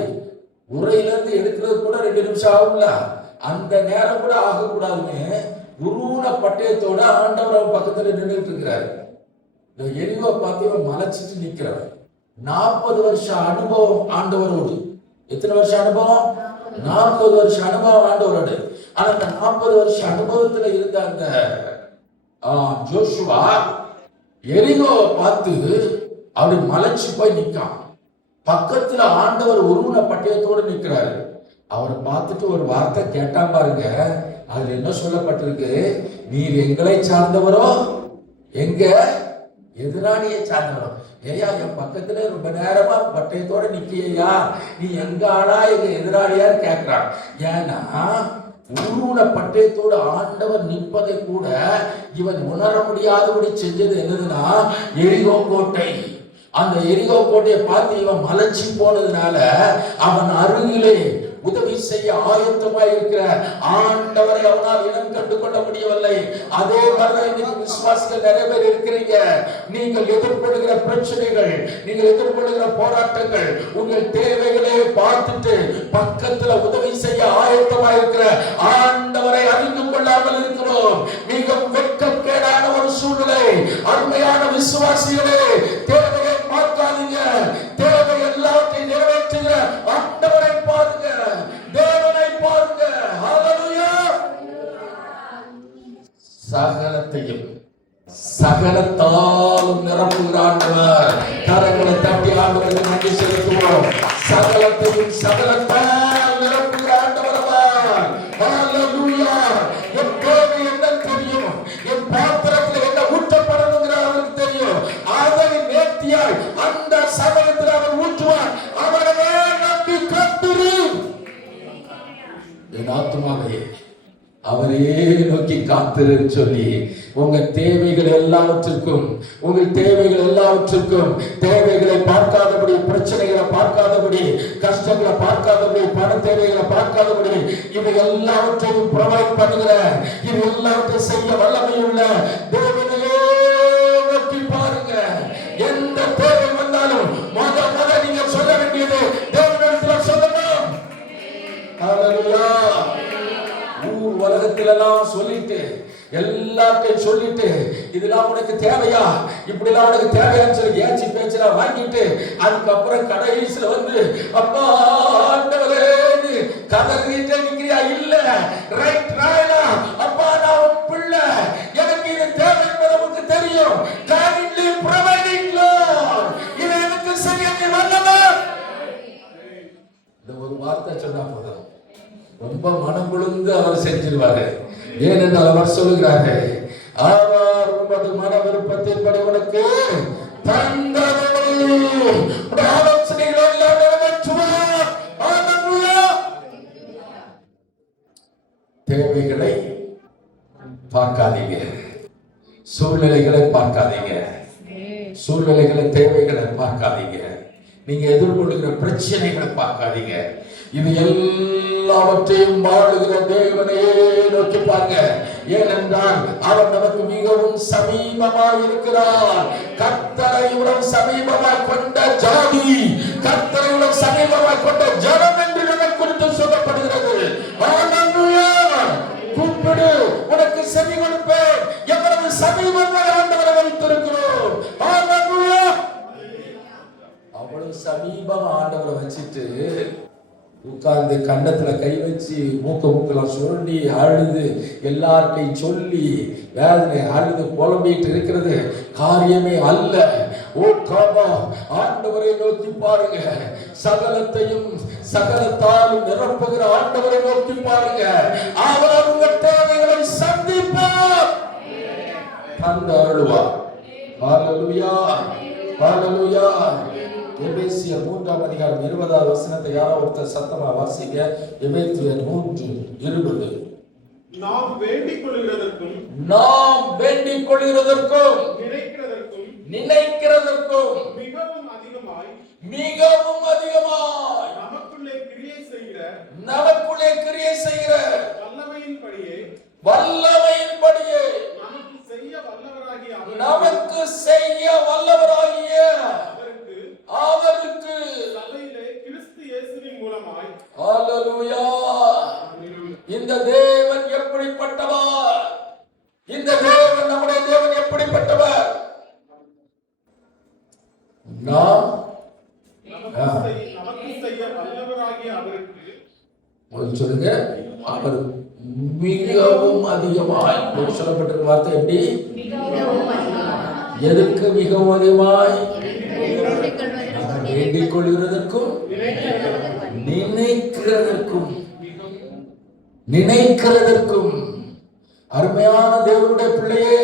உரையில இருந்து எடுக்கிறது கூட 2 நிமிஷம் ஆகும்ல, அந்த நேரம் கூட ஆகக்கூடாதுன்னு உருவுன பட்டயத்தோட ஆண்டவர் பக்கத்துல நின்றுட்டு இருக்கிறாரு. இந்த எரிகோ பார்த்து மலைச்சிட்டு நிக்கிறார். 40 வருஷம் அனுபவம் ஆண்டவரோடு. எத்தனை வருஷம் அனுபவம்? 40 வருஷம் அனுபவம் ஆண்டவரோடு. ஆனா அந்த 40 வருஷம் அனுபவத்துல இருந்த அந்த ஜோஷுவா எரிகோவை பார்த்து அப்படி மலைச்சு போய் நிற்கான். பக்கத்துல ஆண்டவர் உருவன பட்டயத்தோடு நிற்கிறாரு. அவரை பார்த்துட்டு ஒரு வார்த்தை கேட்டான் பாருங்க. அதுல என்ன சொல்லப்பட்டிருக்கு? நீர் எங்களை சார்ந்தவரோ, எங்க எதிராளியை சார்ந்தவரோ. ஏயா என் பக்கத்துல ரொம்ப நேரமா பட்டயத்தோட நிக்கியா, நீ எங்க ஆளா எங்க எதிராளியான்னு கேட்கிறான். ஏன்னா உருவன பட்டயத்தோடு ஆண்டவர் நிற்பதை கூட இவன் உணர முடியாதபடி செஞ்சது என்னதுன்னா எரிகோ கோட்டை. அந்த எரிகோ கோட்டையை பார்த்து இவன் மலைச்சி போனதுனால அவன் அருகிலே உதவி செய்ய ஆயத்தமாய் இருக்கிற ஆண்டவரை அவனால் இனம் கண்டு கொள்ள முடியவில்லை. அதே மாதிரி விசுவாசிகள் நிறைய பேர் இருக்கிறீங்க. நீங்கள் எதிர்கொள்கிற பிரச்சனைகள், நீங்கள் எதிர்கொள்கிற போராட்டங்கள், உங்கள் தேவைகளை பார்த்துட்டு பக்கத்துல உதவி செய்ய ஆயத்தமாய் இருக்கிற ஆண்டவரை அறிந்து கொள்ளாமல் இருக்கிறோம். மிகவும் வெட்கக்கேடான ஒரு சூழ்நிலை. அருமையான விசுவாசிகளே, தேவையை பார்க்காதீங்க, தேவை எல்லாத்தையும் நிறைவேற்றுகிற ஆண்டவரை பாருங்க, தேவனை பாருங்க. ஹல்லேலூயா. சகலத்தையும் சகலத்தாலும் நிரப்புகிற ஆண்டவர். கரங்களை தட்டி ஆண்டவருக்கு நன்றி செலுத்துவோம். சகலத்தையும் சகலத்தால் நிரப்புகிற ஆண்டவர் அவர். ஹல்லேலூயா. என் தேவை என்ன தெரியும், என் பாத்திரத்தில் என்ன ஊற்றப்படணுங்கிற அவருக்கு தெரியும். அதை நேர்த்தியாய் அந்த சமயத்தில் அவர் ஊற்றுவார். அவரையே நம்பி காத்திரு. என் ஆத்துமாவே அவரே நோக்கி காத்திரு சொல்லி உங்க தேவைகள் எல்லாவற்றுக்கும், உங்கள் தேவைகள் எல்லாவற்றுக்கும், தேவைகளை பார்க்காதபடி, பிரச்சனைகளை பார்க்காதபடி, கஷ்டங்களை பார்க்காதபடி, பண தேவைகளை பார்க்காதபடி, இவை எல்லாவற்றையும் ப்ரொவைட் பண்ணுகிற, இது எல்லாவற்றையும் செய்ய வல்லமையுள்ள தேவனையே நோக்கி பாருங்க. எந்த தேவை வந்தாலும் முத நீங்க சொல்ல வேண்டியது தேவனிடத்துல சொல்லணும். ஹல்லேலூயா. ஊர் உலகத்திலெல்லாம் சொல்லிட்டு, எல்லாத்தையும் சொல்லிட்டு, இதெல்லாம் உனக்கு தேவையா, இப்படி எல்லாம் உனக்கு தேவையான்னு சொல்லி ஏச்சி பேச்செல்லாம் வாங்கிட்டு, அதுக்கப்புறம் கடைசியில வந்து அப்பா ஆண்டவரே கதறிட்டே நிக்கிறியா? இல்ல, ரைட் ராயலா, அப்பா நான் உன் பிள்ளை, எனக்கு இது தேவை என்பது உனக்கு தெரியும். kindly providing Lord, இது எனக்கு செய்ய நீ வல்லவர். இந்த ஒரு வார்த்தை சொன்னா போதும், ரொம்ப மனம் குளிர்ந்து அவர் செஞ்சிருவாரு. ஏனென்றால் அவர் சொல்லுகிறாரு, அவர் உமது மன விருப்பத்தின்படி உனக்கு தேவைகளை பார்க்காதீங்க, சூழ்நிலைகளை பார்க்காதீங்க, சூழ்நிலைகளை தேவைகளை பார்க்காதீங்க, நீங்க எதிர்கொள்ளுகிற பிரச்சனைகளை பார்க்காதீங்க. இது எல்லாவற்றையும் வாழுகிற தேவனையே நோக்கி பாருங்க. ஏனென்றால் அவர் நமக்கு மிகவும் சமீபமாய் இருக்கிறார். கர்த்தரை இவ்வளவு சமீபமாய் கொண்ட ஜாதி, கர்த்தரை இவ்வளவு சமீபமாய் கொண்ட ஜனம் என்று நமக்கு குறித்து சொல்லப்படுகிறது. ஹல்லேலூயா. கூப்பிடு, உனக்கு செவி கொடுப்பேன். எவ்வளவு சமீபமாய் ஆண்டவரை வைத்திருக்கிறோம். ஹல்லேலூயா. அவ்வளவு சமீபம் ஆண்டவரை வச்சிட்டு உட்கார்ந்து கண்டத்துல கை வச்சு மூக்கெல்லாம் சுருண்டி அழுது எல்லார்ட்டையும் சொல்லி வேதனை அழுது புலம்பிட்டு இருக்கிறது காரியமே அல்ல. ஓ காமா, ஆண்டவரை நோக்கி பாருங்க. சகலத்தையும் சகலத்தாலும் நிரப்புகிற ஆண்டவரை நோக்கி பாருங்க. அவர் உங்கள் தேவைகளை சந்திப்பார், தந்து அருள்வார். ஹல்லேலூயா, ஹல்லேலூயா. எபேசியர் 3ஆம் அதிகாரம் 20வது வசனத்தை யாரோ ஒருத்தர் சத்தமா வாசிங்க. எபேசியர் 3:20. நாம் வேண்டிக் கொள்கிறதற்கும் நினைக்கிறதற்கும் மிகவும் அதிகமாய் நமக்குள்ளே கிரியை செய்கிற வல்லமையின்படியே நமக்கு செய்ய வல்லவராகிய அவருக்கு கிறிஸ்து இயேசுவின் மூலமாய். ஹல்லேலூயா. இந்த தேவன் எப்படிப்பட்டவர்? இந்த தேவன், நம்முடைய தேவன் எப்படிப்பட்டவர்? நமக்கு செய்ய வல்லவராகிய அவருக்கு சொல்லுங்க. அவர் மிகவும் அதிகமாய் சொல்லப்பட்டிருக்க வார்த்தை எப்படி? எதுக்கு மிகவும் அதிகமாய்? வேண்டிக் கொள்கிறதற்கும் நினைக்கிறதற்கும். அருமையான தேவனுடைய பிள்ளையே,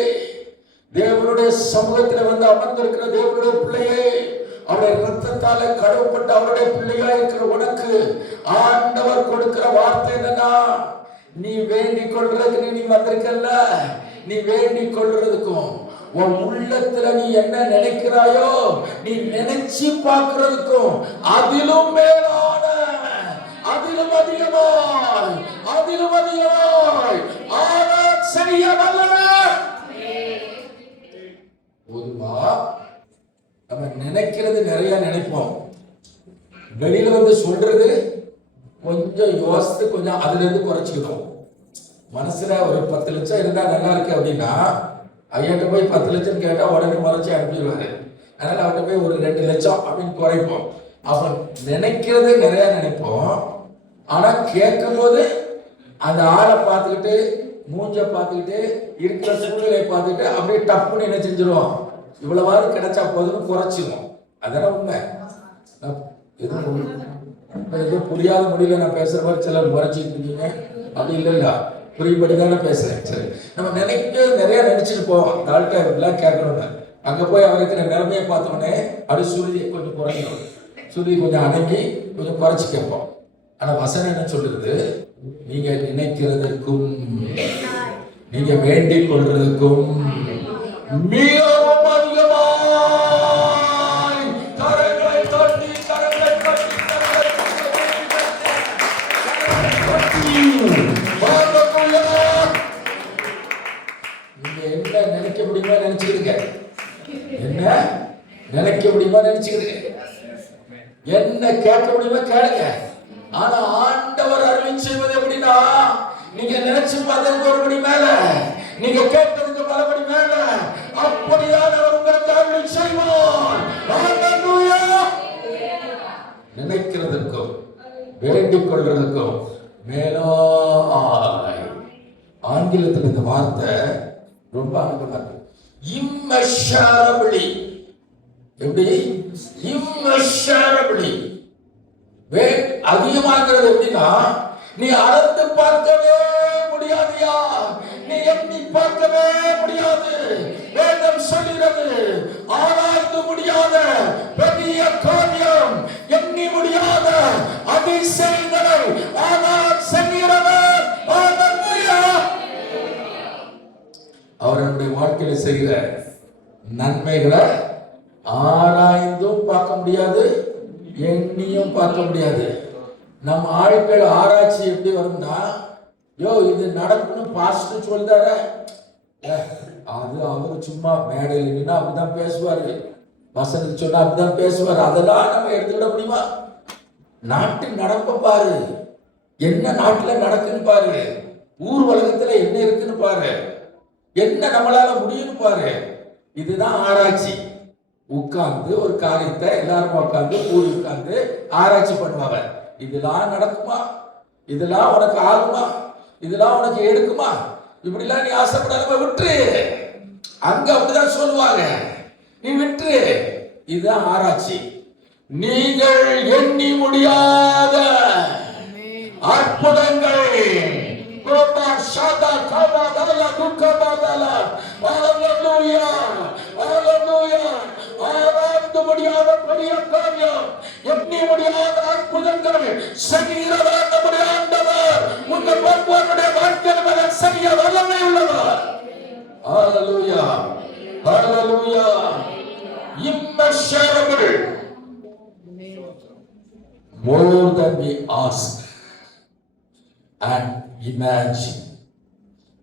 தேவனுடைய சமூகத்தில் வந்து அமர்ந்திருக்கிற தேவனுடைய பிள்ளையே, அவருடைய ரத்தத்தால கடவுப்பட்ட அவருடைய பிள்ளையா இருக்கிற உனக்கு ஆண்டவர் கொடுக்கிற வார்த்தை என்னன்னா, நீ வேண்டிக் கொள்றதுக்கு நீ வந்திருக்கல்ல, நீ வேண்டிக் கொள்றதுக்கும் உன் உள்ளத்துல நீ என்ன நினைக்கிறாயோ நீ நினைச்சு பார்க்கிறதுக்கும் அதிலும் மேலான, அதிலும் அதிகமாய் ஆனால் செய்ய வல்லவர். பொதுவா நம்ம நினைக்கிறது நிறைய நினைப்போம். வெளியில வந்து சொல்றது கொஞ்சம் யோசித்து கொஞ்சம் அதுல இருந்து குறைச்சிக்கணும். மனசுல ஒரு 10 லட்சம் இருந்தா நல்லா இருக்கு அப்படின்னா ஐயாட்ட போய் 10 லட்சம் கேட்டா உடனே மறைச்சு அனுப்பிடுவாரு. அதனால அவர்கிட்ட போய் ஒரு 2 லட்சம் அப்படின்னு குறைப்போம். அப்ப நினைக்கிறது நிறைய நினைப்போம். ஆனா கேட்கும் போது அந்த ஆளை பார்த்துக்கிட்டு மூஞ்ச பார்த்துக்கிட்டு இருக்கிற சூழ்நிலையை பார்த்துக்கிட்டு அப்படியே டப்புன்னு என்ன செஞ்சிருவோம், இவ்வளவாறு கிடைச்சா போதுன்னு குறைச்சிருவோம். அதெல்லாம் உண்மை. எதுவும் புரியாத முடியல நான் பேசுற மாதிரி சிலர் குறைச்சிட்டு இருக்கீங்க. அப்படி இல்லைல்ல, புரியும்படி தானே பேசுறேன். சரி, நம்ம நிறைய நினைச்சிட்டு போவோம். டாக்டர் இப்படிலாம் கேட்கணும்னு அங்க போய் அவருக்கு நிலைமையை பார்த்தோன்னே அப்படி சுருதி கொஞ்சம் குறையும், சுருதி கொஞ்சம் அடங்கி கொஞ்சம் குறைச்சி கேட்போம். ஆனா வசனம் என்ன சொல்லுது? நீங்க நினைக்கிறதுக்கும் நீங்க வேண்டிக் கொள்றதுக்கும் மிகவும் அதிகமாய் கரங்களை தட்டி நீங்க என்ன நினைக்க முடியுமா நினைச்சுக்கிறீங்க, என்ன நினைக்க முடியுமா நினைச்சுக்கிறீங்க, என்ன கேட்க முடியுமா கேளுங்க. ஆனா ஆண்டவர் அருள் செய்வது எப்படின்னா, நீங்க நினைச்சு பார்த்ததுக்கு ஒரு படி மேல, நீங்க கேட்டதுக்கு பலபடி மேல அப்படியானவர் உங்களுக்கு அருள் செய்வார். ஹல்லேலூயா. நினைக்கிறதுக்கும் வேண்டிக் கொள்றதுக்கும் மேலாய். ஆங்கிலத்தில் இந்த வார்த்தை ரொம்ப அனுபவமா இருக்கு. immeasurably. எப்படி? immeasurably. அதிகமாகிறது எப்படின்னா, நீ அளந்து பார்க்கவே முடியாதியா, நீ எண்ணி பார்க்கவே முடியாது. வேதம் சொல்கிறது, ஆராய்ந்து முடியாத பெரிய காரியம், எண்ணி முடியாத அதிசயங்களை ஆனால் செய்கிறவர். அவர் நம்முடைய வாழ்க்கையில செய்கிற நன்மைகளை ஆராய்ந்தும் பார்க்க முடியாது, எண்ணியும் பார்க்க முடியாது. நம்ம ஆட்கள் ஆராய்ச்சி எப்படி வரும்னா, இது நடக்கணும் பாஸ்டர் சொல்றார, அது அவர் சும்மா மேடையில் நின்னா அப்படிதான் பேசுவாரு, வசனத்தை சொன்னா அப்படிதான் பேசுவாரு. அதெல்லாம் நம்ம எடுத்துக்கிட முடியுமா? நாட்டின் நடப்ப பாரு, என்ன நாட்டுல நடக்குன்னு பாரு, ஊர் உலகத்துல என்ன இருக்குன்னு பாரு, என்ன நம்மளால முடியும்னு பாரு. இதுதான் ஆராய்ச்சி. உட்கார்ந்து ஒரு காரியத்தை எல்லாரும் உட்கார்ந்து கூடி உட்கார்ந்து ஆராய்ச்சி பண்ணுவாங்க. இதெல்லாம் நடக்குமா? இதெல்லாம் உனக்கு ஆகுமா? இதெல்லாம் உனக்கு எடுக்குமா? இப்படிலாம் நீ ஆசைப்படாம விட்டுரு. அங்க அப்படிதான் சொல்லுவாங்க, நீ விட்டுரு. இதுதான் ஆராய்ச்சி. நீங்கள் எண்ணி முடியாத அற்புதங்கள் ஆராய்ந்து முடியாத பெரிய காரியம், எண்ணி முடியாத அற்புதங்கள் செய்கிறவர் நம்முடைய ஆண்டவர். உங்கள் ஒவ்வொருடைய வாழ்க்கையில் செய்ய வல்லமை உள்ளவர். ஹல்லேலூயா, ஹல்லேலூயா. Immeasurable, more than we ask and imagine.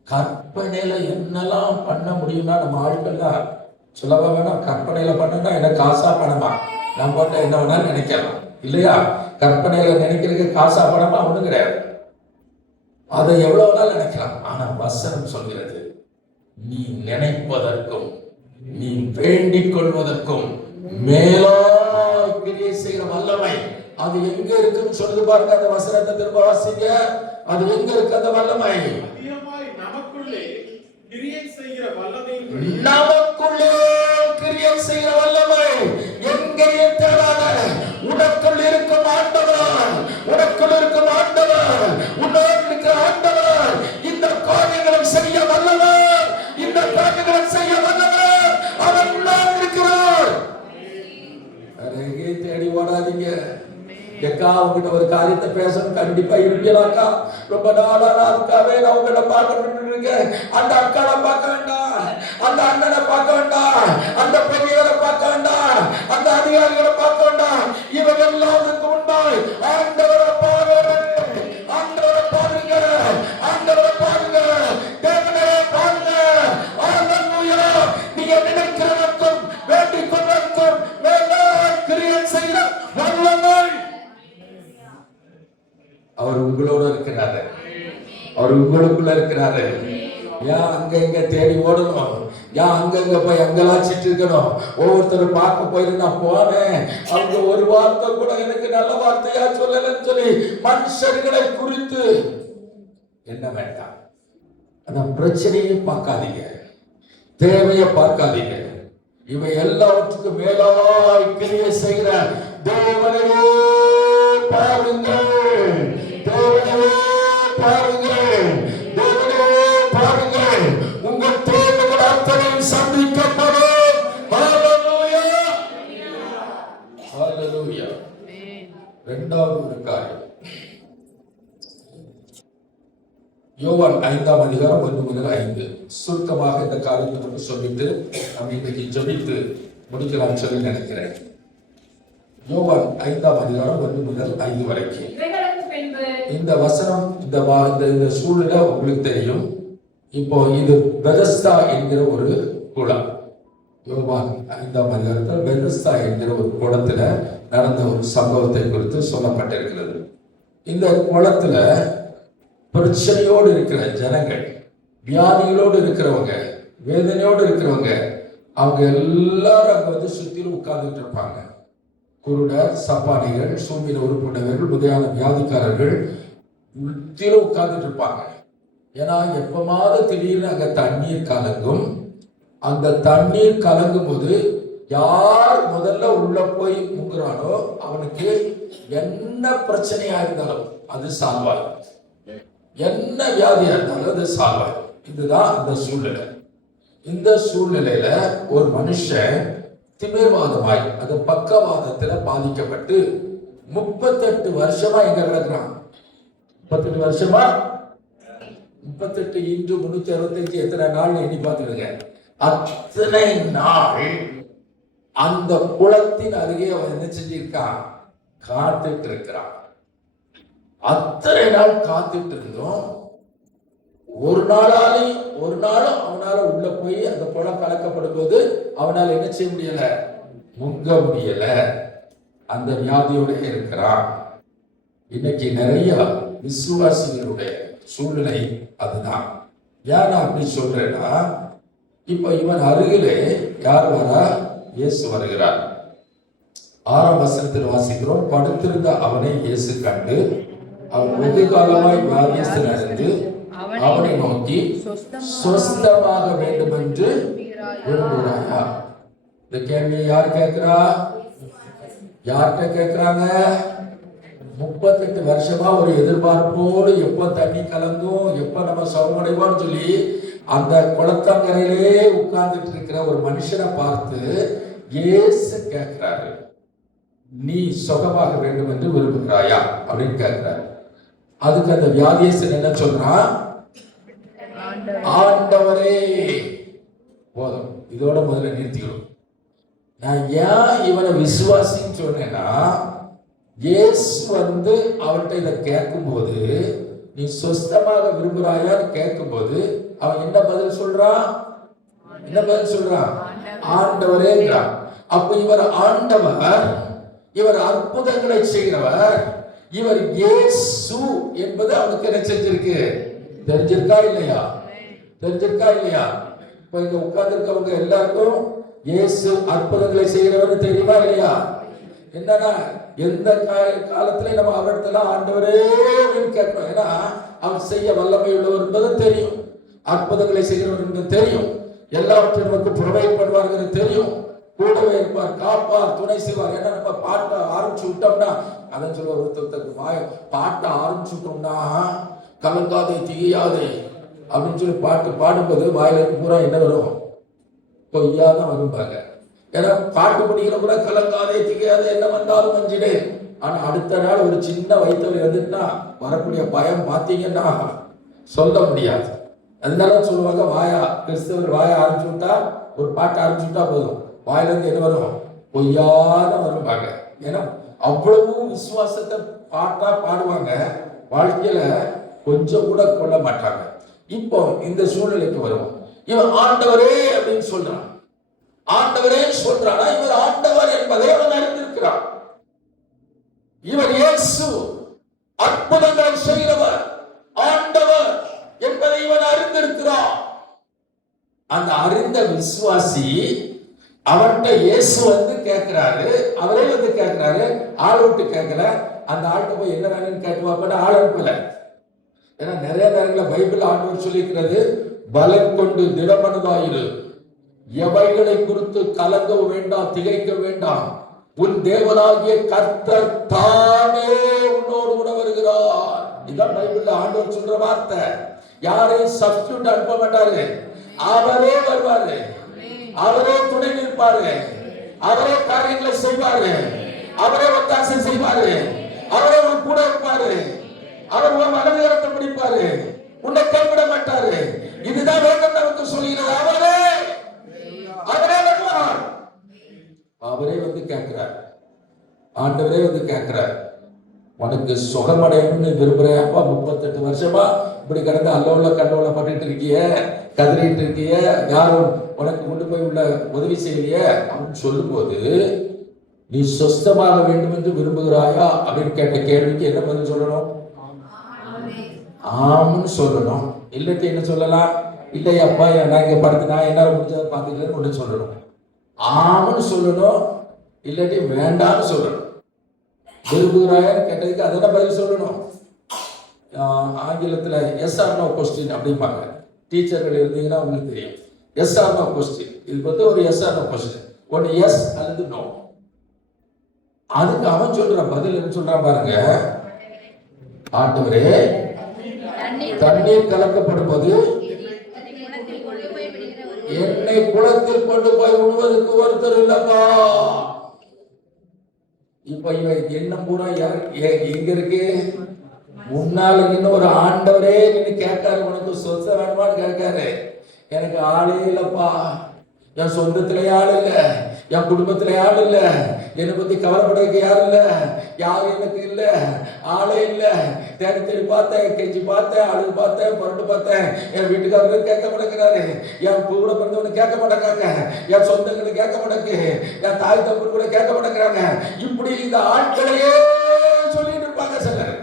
கற்பனையில என்னெல்லாம் பண்ண முடியும்னா நம்ம ஆட்கள்லாம் சொல்லவா வேணாம். கற்பனையில பண்ணா என்ன காசா பணமா? நம்ம போட்ட என்ன வேணாலும் நினைக்கலாம் இல்லையா? கற்பனையில நினைக்கிறதுக்கு காசா பணமா ஒண்ணும் கிடையாது. அதை எவ்வளவு வேணாலும் நினைக்கலாம். ஆனா வசனம் சொல்கிறது, நீ நினைப்பதற்கும் நீ வேண்டிக் கொள்வதற்கும் மேலாய் கிரியை செய்கிற வல்லமை அது எங்க இருக்குன்னு சொல்லுது பாருங்க. அந்த வசனத்தை திரும்ப வாசிங்க. அது எங்க இருக்கு அந்த வல்லமை? நமக்குள்ளே கிரியை செய்கிற வல்லமை. நமக்குள்ளே கிரியை செய்கிற வல்லமை எங்கேயும் தேடாத. உனக்குள் இருக்கும் ஆண்டவர், உனக்குள் இருக்கும் ஆண்டவர், உன்னோடு இருக்கிற ஆண்டவர் இந்த காரியங்களை செய்ய வல்லவர், இந்த காரியங்களை செய்ய வல்லவர். அவர் உள்ளாக இருக்கிறார். எங்கேயும் தேடி ஓடாதீங்க. எக்கா உங்ககிட்ட ஒரு காரியத்தை பேசணும் கண்டிப்பா இருப்பீங்களாக்கா? ரொம்ப நாளா அதுக்காகவே நான் உங்ககிட்ட பார்க்க இருக்கேன். அந்த அக்காவை பார்க்க வேண்டாம், அந்த அண்ணனை பார்க்க வேண்டாம், அந்த பெரியவரை பார்க்க வேண்டாம், அந்த அதிகாரிகளை பார்க்க வேண்டாம். இவங்க எல்லாத்துக்கு முன்பாய் ஆண்டவரை பாருங்க, ஆண்டவரை பாருங்க, ஆண்டவரை பாருங்க, தேவனே பாருங்க. ஹல்லேலூயா. நீங்க நினைக்கிறவர்க்கும் வேண்டிக் கொள்வதற்கும் மேலாய் கிரியை செய்கிற வல்லமை அவர் உங்களோட இருக்கிறாரு. அவர் உங்களுக்குள்ள இருக்கிறாரு. ஏன் அங்க இங்க தேடி ஓடணும்? ஏன் அங்கங்க போய் அங்கலாச்சிட்டு இருக்கணும்? ஒவ்வொருத்தரும் பார்க்க போயிட்டு நான் போனேன், அவங்க ஒரு வார்த்தை கூட எனக்கு நல்ல வார்த்தையா சொல்லலன்னு சொல்லி மனுஷர்களை குறித்து என்ன வேண்டாம். அதான் பிரச்சனையை பார்க்காதீங்க, தேவையை பார்க்காதீங்க. இவை எல்லாவற்றுக்கும் மேலாய் கிரியை செய்கிற தேவனையே பாருங்கள், தேவனையே பாருங்கள், தேவனையே பாருங்கள். உங்கள் தேவைகள் அத்தனையும் சந்திக்கப்படும். ஹல்லேலூயா, ஹல்லேலூயா. இரண்டாவது ஒரு காரியம், யோவான் 5ஆம் அதிகாரம் 1 முதல் 5. சுருக்கமாக இந்த காரியத்தை மட்டும் சொல்லிட்டு நம்ம இன்னைக்கு ஜெபித்து முடிக்கலாம்னு சொல்லி நினைக்கிறேன். யோவான் 5ஆம் அதிகாரம் 1 முதல் 5 வரைக்கும் இந்த வசனம், இந்த சூழ்நிலை உங்களுக்கு தெரியும். இப்போ இது பெதஸ்தா என்கிற ஒரு குளம். யோவான் 5ஆம் அதிகாரத்தில் பெதஸ்தா என்கிற ஒரு குளத்துல நடந்த ஒரு சம்பவத்தை குறித்து சொல்லப்பட்டிருக்கிறது. இந்த குளத்துல பிரச்சனையோடு இருக்கிற ஜனங்கள், வியாதிகளோடு இருக்கிறவங்க, வேதனையோடு இருக்கிறவங்க, அவங்க எல்லாரும் அங்க வந்து சுத்திலும் உட்கார்ந்துட்டு இருப்பாங்க. குருடர், சப்பானிகள், சூம்பின உறுப்பினர்கள், முதையான வியாதிக்காரர்கள் சுத்திலும் உட்கார்ந்துட்டு இருப்பாங்க. ஏன்னா எப்பமாவது திடீர்னு அங்க தண்ணீர் கலங்கும். அந்த தண்ணீர் கலங்கும் போது யார் முதல்ல உள்ள போய் முங்குறானோ அவனுக்கு என்ன பிரச்சனையா இருந்தாலும் அது சால்வாய், என்ன வியாதியா இருந்தாலும் அது சால்வாய். இதுதான் அந்த சூழ்நிலை. இந்த சூழ்நிலையில ஒரு மனுஷன் திமிர்வாதமாய், அது பக்கவாதத்துல பாதிக்கப்பட்டு 38 வருஷமா எங்க கிடக்குறான். 38 வருஷமா, 38 இன்டு 365 எத்தனை நாள் எண்ணி பார்த்துருங்க. அத்தனை நாள் அந்த குளத்தின் அருகே அவன் என்ன செஞ்சிருக்கான்? காத்துட்டு இருக்கிறான். அத்தனை நாள் காத்துட்டு இருந்தோம். ஒரு நாளும் அவனால உள்ள போய் அந்த குளம் கலக்கப்படும் போது அவனால என்ன செய்ய முடியல, முங்க முடியல. அந்த வியாதியோட இருக்கிறான். இன்னைக்கு நிறைய விசுவாசிகளுடைய சூழ்நிலை அதுதான். ஏன் நான் அப்படி சொல்றேன்னா, இப்ப இவன் அருகிலே யார் வரா? இயேசு வருகிறார். 6ஆம் வசனத்தில் வாசிக்கிறோம், படுத்திருந்த அவனை இயேசு கண்டு அவன் வெகு காலமாய் வியாதியஸ்தனாயிருந்து அவனை நோக்கி சொஸ்தமாக வேண்டும் என்று விரும்புகிறாயா? இந்த கேள்வியை யார் கேட்கிறா? யார்கிட்ட கேட்கிறாங்க? 38 வருஷமா ஒரு எதிர்பார்ப்போடு எப்ப தண்ணி கலந்தும் எப்ப நம்ம சௌமடைவோம்னு சொல்லி அந்த குளத்தங்கரையிலே உட்கார்ந்துட்டு இருக்கிற ஒரு மனுஷனை பார்த்து இயேசு கேட்கிறாரு, நீ சுகமாக வேண்டும் என்று விரும்புகிறாயா அப்படின்னு கேட்கிறாரு. அதுக்கு அந்த வியாதியஸ்தன் என்ன சொல்றான்? ஆண்டவரே. போதும், இதோட முதல்ல நிறுத்திக்கணும். நான் ஏன் இவனை விசுவாசின்னு சொன்னேன்னா, இயேசு வந்து அவர்கிட்ட இதை கேட்கும்போது, நீ சொஸ்தமாக விரும்புகிறாயான்னு கேட்கும்போது அவன் என்ன பதில் சொல்றான்? என்ன பதில் சொல்றான்? ஆண்டவரேங்கிறான். அப்ப இவர் ஆண்டவர், இவர் அற்புதங்களை செய்கிறவர், இவர் இயேசு என்பது அவனுக்கு என்ன செஞ்சிருக்கு? தெரிஞ்சிருக்கா இல்லையா? தெரிஞ்சிருக்கா இல்லையா? இப்ப இங்க உட்கார்ந்து இருக்கவங்க எல்லாருக்கும் இயேசு அற்புதங்களை செய்கிறவர் தெரியுமா இல்லையா? என்னன்னா எந்த காலத்துல நம்ம அவரிடத்துல ஆண்டவரே கேட்கணும். ஏன்னா அவர் செய்ய வல்லமை உள்ளவர் என்பது தெரியும், அற்புதங்களை செய்கிறவர் என்பது தெரியும், எல்லாவற்றையும் நமக்கு ப்ரொவைட் பண்ணுவார்கள் தெரியும், கூடவே இருப்பார், காப்பார், துணை செய்வார். ஏன்னா நம்ம பாட்டை ஆரம்பிச்சு விட்டோம்னா, அதான் சொல்ல ஒருத்தருக்கு பாட்டை ஆரம்பிச்சு விட்டோம்னா கலங்காதே திகையாதே அப்படின்னு சொல்லி பாட்டு பாடும்போது வாயில பூரா என்ன வரும்? பொய்யாதான் வரும்பாங்க. ஏன்னா பாட்டு படிக்கிற கூட கலங்காதே திகையாதே என்ன வந்தாலும் வஞ்சிடு. ஆனா அடுத்த நாள் ஒரு சின்ன வயிற்றுவலி வந்துட்டுனா வரக்கூடிய பயம் பார்த்தீங்கன்னா சொல்ல முடியாது. அதனால சொல்லுவாங்க, கிறிஸ்தவர் வாயை ஆரம்பிச்சு விட்டா, ஒரு பாட்டை ஆரம்பிச்சு விட்டா போதும், வாயிலிருந்து என்ன வரும்? பொய்யாத வரும்பாங்க. ஏன்னா அவ்வளவு விசுவாசத்தை பாட்டா பாடுவாங்க, வாழ்க்கையில கொஞ்சம் கூட கொள்ள மாட்டாங்க. இப்போ இந்த சூழ்நிலைக்கு வரும். இவன் ஆண்டவரே அப்படின்னு சொல்றான். ஆண்டவரே சொல்றானா? இவர் ஆண்டவர் என்பதை அவன் அறிந்திருக்கிறான். இவர் இயேசு அற்புதங்களை செய்கிறவர், ஆண்டவர் என்பதை இவன் அறிந்திருக்கிறான். அந்த அறிந்த விசுவாசி அவர்கிட்ட இயேசு வந்து கேட்கிறாரு, அவரே வந்து கேட்கிறாரு, ஆள் விட்டு கேட்கல. அந்த ஆள்கிட்ட போய் என்ன வேணும்னு கேட்டுவாப்ப ஆள் அனுப்பல. ஏன்னா நிறைய நேரங்களில் பைபிள் ஆண்டவர் சொல்லிக்கிறது, பலம் கொண்டு திடமனதாயிரு, எவைகளை குறித்து கலங்கவும் வேண்டாம், திகைக்க வேண்டாம், உன் தேவனாகிய கர்த்தர் தானே உன்னோடு கூட வருகிறார். இதான் பைபிள்ல ஆண்டவர் சொல்ற வார்த்தை. யாரையும் சப்ஸ்டிட்யூட் அனுப்ப மாட்டாரு, அவரே வருவாரு, அவரே துணை நிற்பாரு, அவரே காரியங்களை செய்வாரு, அவரே ஒத்தாசை செய்வாரு, அவரே உன் கூட இருப்பாரு, அவர் உன் மனதிரத்தை பிடிப்பாரு, உன்னை கைவிட மாட்டாரு. இதுதான் வேதம் நமக்கு சொல்கிறது. அவரே வருவார். அவரே வந்து கேட்கிறார், ஆண்டவரே வந்து கேட்கிறார், உனக்கு சுகமடையணும்னு விரும்புறேன்ப்பா, 38 வருஷமா இப்படி கிடந்து அல்லோல கண்டோல பண்ணிட்டு இருக்கிய, கதறிட்டு இருக்கிய, யாரும் உனக்கு கொண்டு போய் உள்ள உதவி செய்யலைய அப்படின்னு சொல்லும் போது, நீ சொஸ்தமாக வேண்டும் என்று விரும்புகிறாயா அப்படின்னு கேட்ட கேள்விக்கு என்ன பதில் சொல்லணும்? ஆம்னு சொல்லணும். இல்லட்டு என்ன சொல்லலாம்? இல்லையாப்பா, நான் இங்க படுத்து நான் என்னால முடிஞ்சதை பார்த்துக்கிறேன்னு ஒன்று சொல்லணும். ஆம்னு சொல்லணும், இல்லாட்டி வேண்டாம்னு சொல்லணும். விரும்புகிறாயான்னு கேட்டதுக்கு அதென்ன பதில் சொல்லணும்? ஆங்கிலத்தில் எஸ் ஆர் நோ கொஸ்டின் அப்படிம்பாங்க. டீச்சர்கள் இருந்தீங்கன்னா உங்களுக்கு தெரியும். எஸ் ஆர் நோ கொஸ்டின், இது வந்து ஒரு எஸ் ஆர் நோ கொஸ்டின், ஒன்று எஸ் அல்லது நோ. அதுக்கு அவன் சொல்ற பதில் என்ன சொல்றான் பாருங்க, ஆண்டவரே தண்ணீர் கலக்கப்படும் போது என்னை குளத்தில் கொண்டு போய் விடுவதற்கு ஒருத்தர் இல்லப்பா. இப்ப இவன் என்ன பூரா எங்க இருக்கு? முன்னால இன்னும் ஒரு ஆண்டவரே நின்று கேட்காரு, உனக்கு சொந்த வேணுமான்னு கேட்காரு. எனக்கு ஆளே இல்லப்பா, என் சொந்தத்திலே ஆள் இல்லை, என் குடும்பத்துல யாரும் இல்ல, என்னை பத்தி கவலைப்படுறதுக்கு யாரும் இல்ல, யாரும் எனக்கு இல்ல, ஆளே இல்ல. தேடி தேடி பார்த்தேன், கெஞ்சி பார்த்தேன், அழுது பார்த்தேன், புரண்டு பார்த்தேன். என் வீட்டுக்காரரு கேட்க மாட்டேங்கிறாரு, என் கூட பிறந்தவனு கேட்க மாட்டேங்கிறாங்க, என் சொந்தங்களுக்கு கேட்க மாட்டேங்கு, என் தாய் தம்பு கூட கேட்க மாட்டேங்கிறாங்க. இப்படி இந்த ஆட்களையே சொல்லிட்டு இருப்பாங்க சிலர்.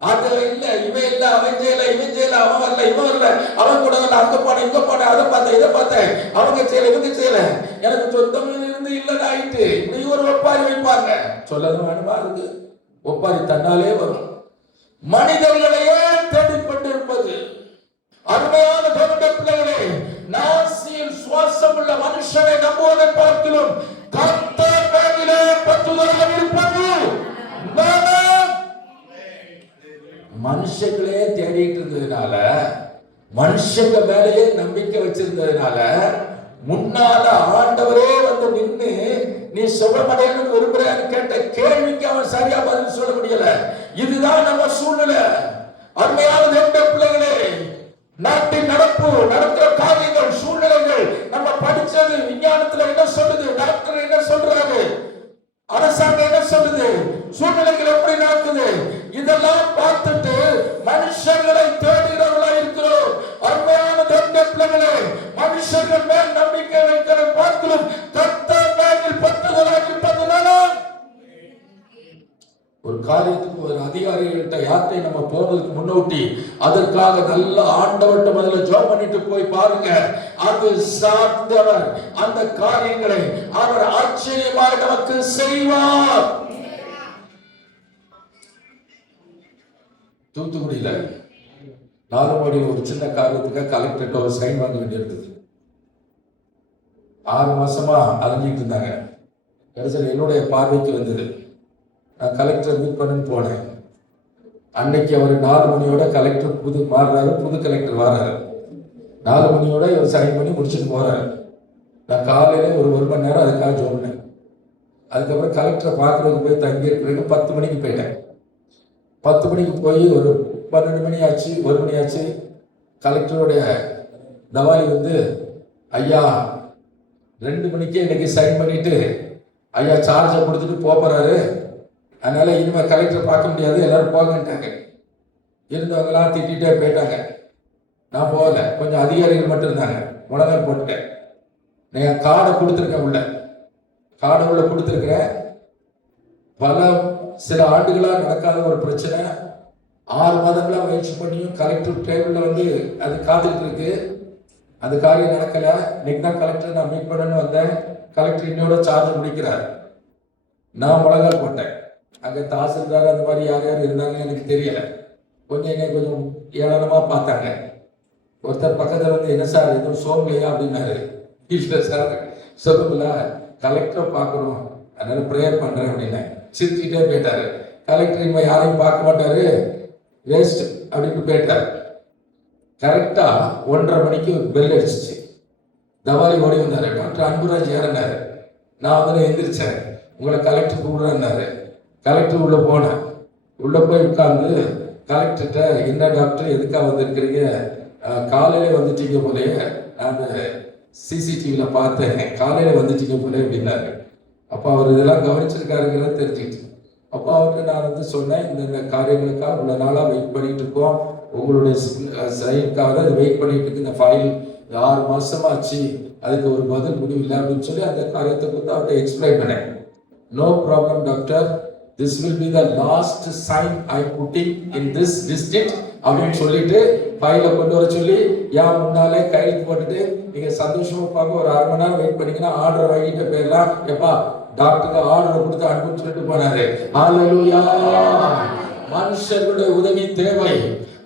அது இல்ல, இவன் இல்ல, அவன் செய்யல, இவன் செய்யல, அவன் வரல, இவன் வரல, அவன் கூட வரல, அங்க போன இங்க போன, அதை பார்த்தேன் இதை பார்த்தேன், அவங்க செய்யல இவங்க செய்யல, எனக்கு சொந்தம் இருந்து இல்லைன்னு ஆயிட்டு. இப்படி ஒரு ஒப்பாரி வைப்பாங்க. சொல்லணும் வேணுமா? இருக்கு ஒப்பாரி தன்னாலே வரும். மனிதர்களையே தேடிக்கொண்டிருப்பது. அருமையான தேவனுடைய பிள்ளைகளே, நாசியில் சுவாசம் உள்ள மனுஷனை நம்புவதை பார்க்கிறோம். கர்த்தர் மேலே பற்றுதலாக இருப்பது மனுஷங்களே தேடிட்டு இருந்ததுனால, மனுஷங்க மேலேயே நம்பிக்கை வச்சிருந்ததுனால, முன்னால ஆண்டவரே வந்து நின்று நீ சுகமடையணும்னு விரும்புறான்னு கேட்ட கேள்விக்கு அவன் சரியா பதில் சொல்ல முடியல. இதுதான் நம்ம சூழ்நிலை. அருமையான தேவனுடைய பிள்ளைகளே, நாட்டின் நடப்பு, நடக்கிற காரியங்கள், சூழ்நிலைகள், நம்ம படிச்சது விஞ்ஞானத்துல என்ன சொல்லுது, டாக்டர் என்ன சொல்றாரு, அரசாங்கம் என்ன சொல்லுது, சூழ்நிலைகள் எப்படி நடக்குது, இதெல்லாம் பார்த்துட்டு மனுஷங்களை தேடுகிறவர்களா இருக்கிறோம். அருமையான தேவனுடைய பிள்ளைகளே, மனுஷர்கள் மேல் நம்பிக்கை வைக்கிற பார்க்கிறோம். கர்த்தர் மேல் பற்றுதலாக இருப்பதனால ஒரு காரியத்துக்கு ஒரு அதிகாரிகள்கிட்ட யாத்திரை நம்ம போறதுக்கு முன்னோட்டி அதற்காக நல்ல ஆண்டவர்கிட்ட முதல்ல ஜெபம் பண்ணிட்டு போய் பாருங்க. அது சார்ந்தவர் அந்த காரியங்களை அவர் ஆச்சரியமாக நமக்கு செய்வார். தூத்துக்குடியில 4 மாடியில் ஒரு சின்ன காரியத்துக்கு கலெக்டர்கிட்ட ஒரு சைன் வாங்க வேண்டியிருந்தது. 6 மாசமா அலைஞ்சிட்டு இருந்தாங்க. கடைசியில் என்னுடைய பார்வைக்கு வந்தது. நான் கலெக்டர் மீட் பண்ணு போனேன். அன்னைக்கு அவர் 4 மணியோட கலெக்டர் புது கலெக்டர் வர்றாரு. 4 மணியோட இவர் சைன் பண்ணி முடிச்சுட்டு போறாரு. நான் காலையில ஒரு 1 மணி நேரம் அதுக்காக சொன்னேன். அதுக்கப்புறம் கலெக்டரை பார்க்கறதுக்கு போய் தங்கி இருக்கிறது 10 மணிக்கு போயிட்டேன். 10 மணிக்கு போய் ஒரு 12 மணி ஆச்சு, 1 மணி ஆச்சு. கலெக்டருடைய தவாலி வந்து, ஐயா 2 மணிக்கே இன்னைக்கு சைன் பண்ணிட்டு ஐயா சார்ஜை கொடுத்துட்டு போறாரு, அதனால இனிமே கலெக்டரை பார்க்க முடியாது, எல்லாரும் போங்கன்ட்டாங்க. இருந்தவங்களாம் திட்டிகிட்டே போயிட்டாங்க. நான் போகல, கொஞ்சம் அதிகாரிகள் மட்டும் இருந்தாங்க. முழங்கால் போட்டுட்டேன். நான் கார்டை கொடுத்துருக்கேன், கார்டை உள்ள கொடுத்துருக்கிறேன். சில ஆண்டுகளாக நடக்காத ஒரு பிரச்சனை 6 மாதங்களா முயற்சி பண்ணியும் கலெக்டர் டேபிள்ல வந்து அது காத்துட்டு இருக்கு. அந்த காரியம் நடக்கல. இன்னைக்கு தான் கலெக்டர் நான் மீட் பண்ணணும்னு வந்தேன். கலெக்டர் இன்னோட சார்ஜ் முடிக்கிறார். நான் முழங்கால் போட்டேன். அங்க தாசில்தார் அந்த மாதிரி யார் யார் இருந்தாங்க எனக்கு தெரியல. கொஞ்சம் ஏளனமா பார்த்தாங்க. ஒருத்தர் பக்கத்துல வந்து, என்ன சார் எதுவும் சோம்பலையா அப்படின்னாரு. இல்லை சார் சொல்லுங்களா, கலெக்டரை பார்க்கணும், அதனால ப்ரேயர் பண்றேன் அப்படின்னேன். சிரிச்சுட்டே போயிட்டாரு. கலெக்டர் இனிமே யாரையும் பார்க்க மாட்டாரு, வேஸ்ட் அப்படின்னு போயிட்டாரு. கரெக்டா 1:30 மணிக்கு பெல் அடிச்சிச்சு. தவாலி ஓடி வந்தாரு. டாக்டர் அன்புராஜ் யாருன்னாரு. நான் வந்து எந்திரிச்சேன். உங்களை கலெக்டர் கூப்பிடுறேன்னாரு. கலெக்டர் உள்ள போனேன். உள்ள போய் உட்கார்ந்து கலெக்டர்கிட்ட, என்ன டாக்டர் எதுக்காக வந்திருக்கிறீங்க, காலையில வந்துட்டீங்க போலயே, நான் சிசிடிவில பார்த்தேன், காலையில வந்துட்டீங்க போல அப்படின்னாரு. அப்போ அவர் இதெல்லாம் கவனிச்சிருக்காருங்கிறத தெரிஞ்சுக்கிட்டு, அப்போ அவர்கிட்ட நான் வந்து சொன்னேன், இந்த காரியங்களுக்காக இவ்வளோ நாளாக வெயிட் பண்ணிட்டு இருக்கோம், உங்களுடைய சைனுக்காக தான் வெயிட் பண்ணிட்டு இருக்கு, இந்த ஃபைல் 6 மாசமா ஆச்சு, அதுக்கு ஒரு பதில் முடிவு இல்லை அப்படின்னு சொல்லி அந்த காரியத்தை கொடுத்து அவர்கிட்ட எக்ஸ்பிளைன் பண்ணேன். No problem doctor, this will be the last sign I putting in this district அப்படின்னு சொல்லிட்டு ஃபைலை கொண்டு வர சொல்லி ஏன் முன்னாலே கையெழுத்து போட்டுட்டு நீங்க சந்தோஷமா பார்க்க ஒரு 1/2 மணி நேரம் வெயிட் பண்ணீங்கன்னா ஆர்டர் வாங்கிட்டு போயிடலாம். எப்பா டாக்டருக்கு ஆர்டர் கொடுத்து அனுப்பிச்சு சொல்லிட்டு போனாரு. ஹல்லேலூயா. மனுஷர்களுடைய உதவி தேவை,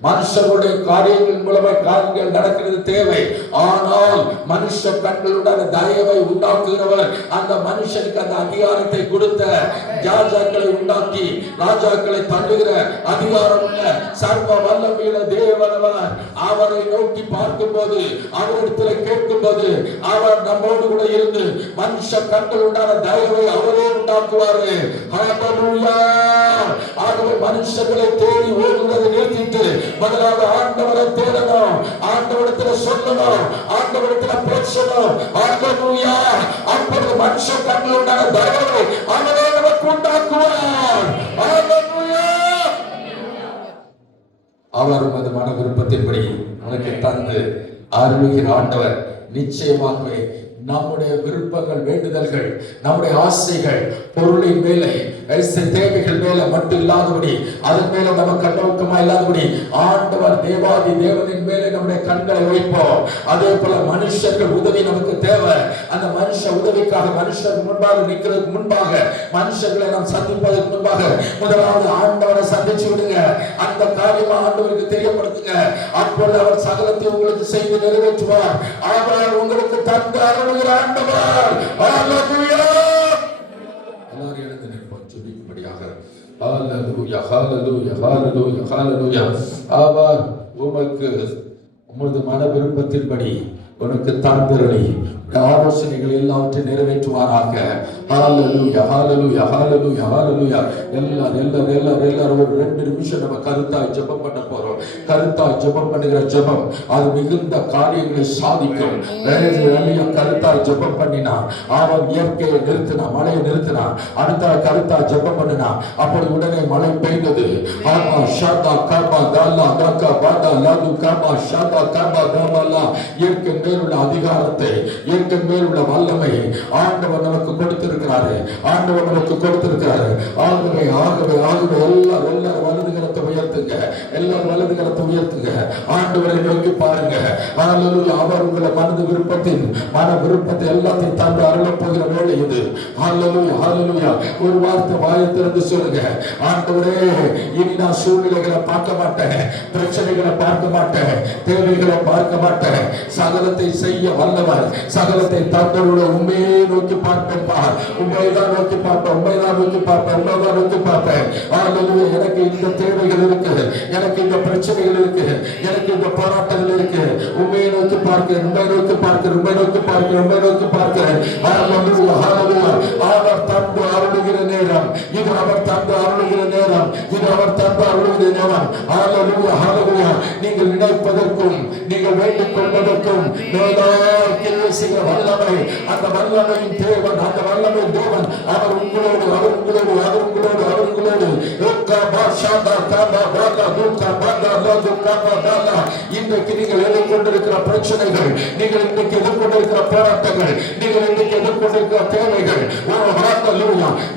மனுஷர்களுடைய காரியங்கள் மூலமாக காரியங்கள் நடக்கிறது தேவை. ஆனால் மனுஷ கண்களுடன் தயவை உண்டாக்குகிறவர் அந்த மனுஷனுக்கு அந்த அதிகாரத்தை கொடுத்த, ராஜாக்களை உண்டாக்கி ராஜாக்களை தள்ளுகிற அதிகாரம் உள்ள சர்வ வல்லமையுள்ள தேவனவர். அவரை நோக்கி பார்க்கும் போது, அவரிடத்தில் கேட்கும் போது, அவர் நம்மோடு கூட இருந்து மனுஷ கண்களுடான தயவை அவரே உண்டாக்குவாரு. ஹல்லேலூயா. ஆகவே மனுஷர்களை தேடி ஓடுவதை நிறுத்திட்டு முதலாவது ஆண்டவரை தேடணும், ஆண்டவரிடத்தில் சொல்லணும், ஆண்டவரிடத்தில் பேசணும். ஹல்லேலூயா. அப்பொழுது மனுஷ கண்ணில் உண்டான தயவை அவரே நமக்கு உண்டாக்குவார். ஹalleluya. அவர் உமது மன விருப்பத்தின்படி உனக்கு தந்து அருளுகிற ஆண்டவர் நிச்சயமாகவே நம்முடைய விருப்பங்கள், வேண்டுதல்கள், நம்முடைய ஆசைகள், பொருளின் மேலே, தேவைகள் மேல மட்டும் இல்லாதபடி, அதன் மேல நம்ம கண்ணோக்கமா இல்லாதபடி ஆண்டவர் தேவாதி தேவனின் மேலே நம்முடைய கண்களை வைப்போம். அதே போல மனுஷர்கள் உதவி நமக்கு தேவை. அந்த மனுஷ உதவிக்காக மனுஷர் முன்பாக நிற்கிறதுக்கு முன்பாக, மனுஷர்களை நாம் சந்திப்பதற்கு முன்பாக முதலாவது ஆண்டவரை சந்திச்சு விடுங்க. அந்த காரியமா ஆண்டவருக்கு தெரியப்படுத்துங்க. அப்பொழுது அவர் சகலத்தை உங்களுக்கு செய்து நிறைவேற்றுவார். அவர் உங்களுக்கு தந்து அருளுகிற ஆண்டவர். ஹalleluya. எல்லாரும் எழுந்து நிற்போம் ஜெபிக்கும்படியாக. ஹalleluya, ஹalleluya, ஹalleluya, ஹalleluya. அவர் உமக்கு உமது மன விருப்பத்தின்படி உனக்கு தந்தருளி ஆலோசனைகள் எல்லாவற்றையும் நிறைவேற்றுவாராக. ஹalleluya, ஹalleluya, ஹalleluya, ஹalleluya. எல்லாரும் ஒரு 2 நிமிஷம் நம்ம கருத்தாய் ஜெபம் பண்ண போறோம். கருத்தாய் ஜெபம் பண்ணுகிற ஜெபம் அது மிகுந்த காரியங்களை சாதிக்கும். கருத்தாய் ஜெபம் பண்ணினா, அவன் இயற்கையை நிறுத்தினா, மழையை நிறுத்தினா, அடுத்த கருத்தாய் ஜெபம் பண்ணினா, அப்படி உடனே மழை பெய்தது. ஆமா ஷாதா கபா தல்லா தக்கா பாதா லாது கபா ஷாதா கபா தல்லா. இயற்கை மேலுள்ள அதிகாரத்தை, இயற்கை மேலுள்ள வல்லமை ஆண்டவர் நமக்கு கொடுத்திருக்கிறாரு. ஆண்டவர் நமக்கு கொடுத்திருக்கிறாரு. ஆகவே ஆகவே ஆகவே எல்லாரும் வலது கரத்தை உயர்த்துங்க. எல்லாரும் வலது கரத்தை உயர்த்துங்க. ஆண்டவரை நோக்கி பாருங்க. ஹalleluya. அவர் உங்களை மன விருப்பத்தை எல்லாத்தையும் தந்து அருளப் போகிற வேளை இது. ஹalleluya, ஹalleluya. ஒரு வார்த்தை வாயை திறந்து சொல்லுங்க. ஆண்டவரே, இனி நான் சூழ்நிலைகளை பார்க்க மாட்டேன், பிரச்சனைகளை பார்க்க மாட்டேன், தேவைகளை பார்க்க மாட்டேன். சகலத்தை செய்ய வல்லவர், சகலத்தை தந்தவரோட உண்மையை நோக்கி பார்ப்பேன். உண்மைதான் நோக்கி பார்ப்பேன், உண்மைதான் நோக்கி பார்ப்பேன், உண்மைதான் நோக்கி பார்ப்பேன். ஹalleluya. எனக்கு இந்த தேவைகள் இருக்கு, எனக்கு இந்த பிரச்சனைகள் இருக்கு, எனக்கு இந்த போராட்டங்கள் இருக்கு. உண்மையை நோக்கி பார்க்கிறேன், உண்மை நோக்கி பார்க்கிறேன், உண்மை நோக்கி பார்க்கிறேன், உண்மை நோக்கி பார்க்கிறேன். ஹalleluya, ஹalleluya. அவர் தந்து அருளுகிற நேரம் இது. அவர் தந்து அருளுகிற நேரம் இது. அவர் தந்து அருளுகிற நேரம். ஹalleluya, ஹalleluya. நீங்கள் நினைப்பதற்கும் நீங்கள் வேண்டிக் கொள்வதற்கும் செய்கிற வல்லமை, அந்த வல்லமையின் தேவன், அந்த வல்லமையின் தேவன் அவர் உங்களோடு, அவர் உங்களோடு, அவர் உங்களோடு, அவர் உங்களோடு. இன்றைக்கு நீங்கள் எதிர்கொண்டிருக்கிற பிரச்சனைகள், நீங்கள் இன்றைக்கு எதிர்கொண்டிருக்கிற போராட்டங்கள், நீங்கள் இன்றைக்கு எதிர்கொண்டிருக்கிற தேவைகள்,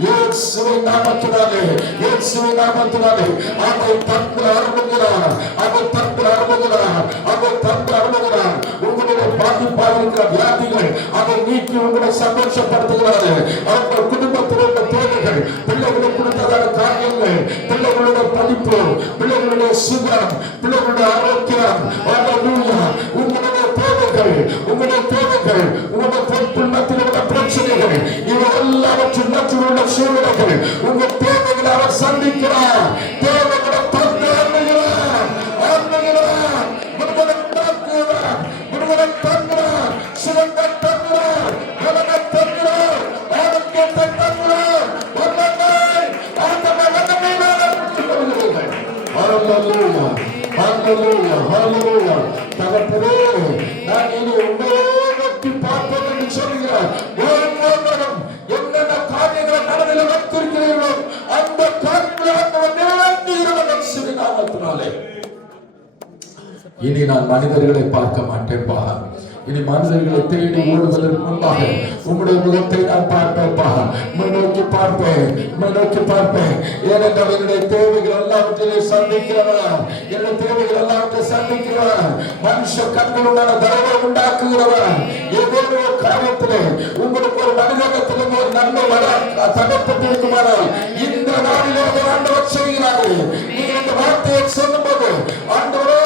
இயேசுவின் நாமத்தினாலே, இயேசுவின் நாமத்தினாலே அவர் தந்து அருளுகிறார், அவர் தந்து அருளுகிறார், அவர் தந்து அருளுகிறார். உங்களுடைய பாதிப்பாக இருக்கிற வியாதிகள் அதை நீக்கி உங்களை சந்தோஷப்படுத்துகிறாரு. அவர்கள் குடும்பத்தில் உள்ள தேவைகள், பிள்ளைகளுக்கு கொடுத்ததான காரியங்கள், பிள்ளைகளுடைய படிப்பு, பிள்ளைகளுடைய சுகம், பிள்ளைகளுடைய ஆரோக்கியம், உங்களுடைய தேவைகள், உங்களுடைய தேவைகள், உங்களுடைய குடும்பத்தில் உள்ள பிரச்சனைகள், இவை எல்லாவற்றின் மற்ற உள்ள சூழ்நிலைகள், உங்கள் தேவைகளை அவர் சந்திக்கிறார். தேவைகளை தந்து அருளுகிறார், அருளுகிறார், விடுதலை உண்டாக்குகிறார், விடுதலை தங்குகிறார், சுகத்தை தங்குகிறார், பலனை தங்குகிறார், ஆரோக்கியத்தை தங்குகிறார். வல்லமை, ஆண்டவரே, வல்லமையினாலே பெற்றுக்கொள்கிறீர்கள். ஹalleluya, ஹalleluya, ஹalleluya. தகப்பனே, நான் இனி உண்மையை நோக்கி பார்ப்பேன் என்று சொல்கிறார். ஒவ்வொருவரும் என்னென்ன காரியங்களை மனதில் வைத்திருக்கிறீர்களோ அந்த காரியங்களை நிறைவேற்றுகிறவர் இயேசுவின் நாமத்தினாலே. இனி நான் மனிதர்களை பார்க்க மாட்டேன்பா. இனி மனிதர்களை தேடி ஓடுவதற்கு முன்பாக உங்களுடைய முகத்தை நான் பார்ப்பேன்பா. முன்னோக்கி பார்ப்பேன், முன்னோக்கி பார்ப்பேன். ஏனென்றால் என்னுடைய தேவைகள் எல்லாவற்றையும் சந்திக்கிறவர், என்னுடைய தேவைகள் எல்லாவற்றையும் சந்திக்கிறவர், மனுஷ கண்களுடான தயவை உண்டாக்குகிறவர். ஏதோ ஒரு காரியத்திலே உங்களுக்கு ஒரு மனிதத்திலும் ஒரு நன்மை வர தடைப்பட்டிருக்குமானால் இந்த நாளிலே ஆண்டவர் செய்கிறாரு. நீங்கள் இந்த வார்த்தையை சொல்லும்போது, ஆண்டவரே,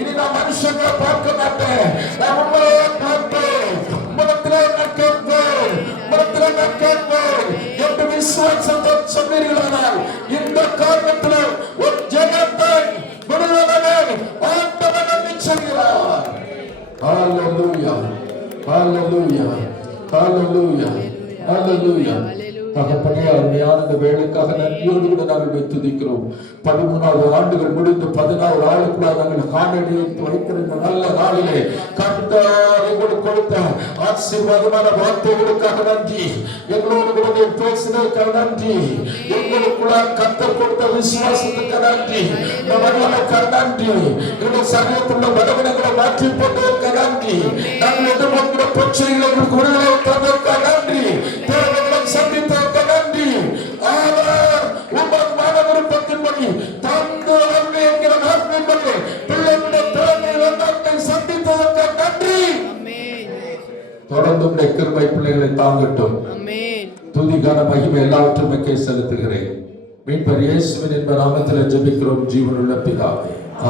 இனி நான் மனுஷங்களை பார்க்க மாட்டேன், நான் உண்மையை பார்ப்பேன், உலகத்திலே நான் கேட்பேன், உலகத்திலே நான் கேட்பேன் என்று விசுவாசத்தை சொன்னீர்களானால் இந்த காரணத்தில் ஒரு ஜெகத்தை விடுதலை ஆண்டவர் நிச்சயிக்கிறார். ஹalleluya, ஹalleluya, ஹalleluya, ஹalleluya, தகப்பனே, அருமையான இந்த வேலைக்காக நன்றியோடு கூட நாங்கள் துதிக்கிறோம். 13 ஆண்டுகள் முடிந்து 14 ஆளுக்குள்ள நாங்கள் காணொலி வைக்கிற இந்த நல்ல நாளிலே கர்த்தர் எங்களுக்கு கொடுத்த ஆசீர்வாதமான வார்த்தைகளுக்காக நன்றி. எங்களோடு கூட நீர் பேசினதுக்காக நன்றி. எங்களுக்குள்ள கர்த்தர் கொடுத்த விசுவாசத்துக்கு நன்றி. இந்த வல்லமைக்கு நன்றி. எங்களுடைய சரீரத்துள்ள பலவீனங்களை மாற்றி போட்டதற்கு நன்றி. நாங்கள் எதிர்பார்க்கிற பிரச்சனைகளை எங்களுக்கு விடுதலை தந்ததற்கு நன்றி. தேவைகளை சந்தித்ததற்கு நன்றி. அவர் உங்கள் மன விருப்பத்தின்படி தந்து அன்பு என்கிற நாட்களின்படி பிள்ளைகளுடைய திறமை வெள்ளத்தை சந்தித்ததற்கு நன்றி. தொடர்ந்து உடைய கிருபை பிள்ளைகளை தாங்கட்டும். துதிக்கான மகிமை எல்லாவற்றும் செலுத்துகிறேன். மீட்பர் இயேசுவின் என்ப நாமத்தில் ஜெபிக்கிறோம் ஜீவனுள்ள பிதாவே.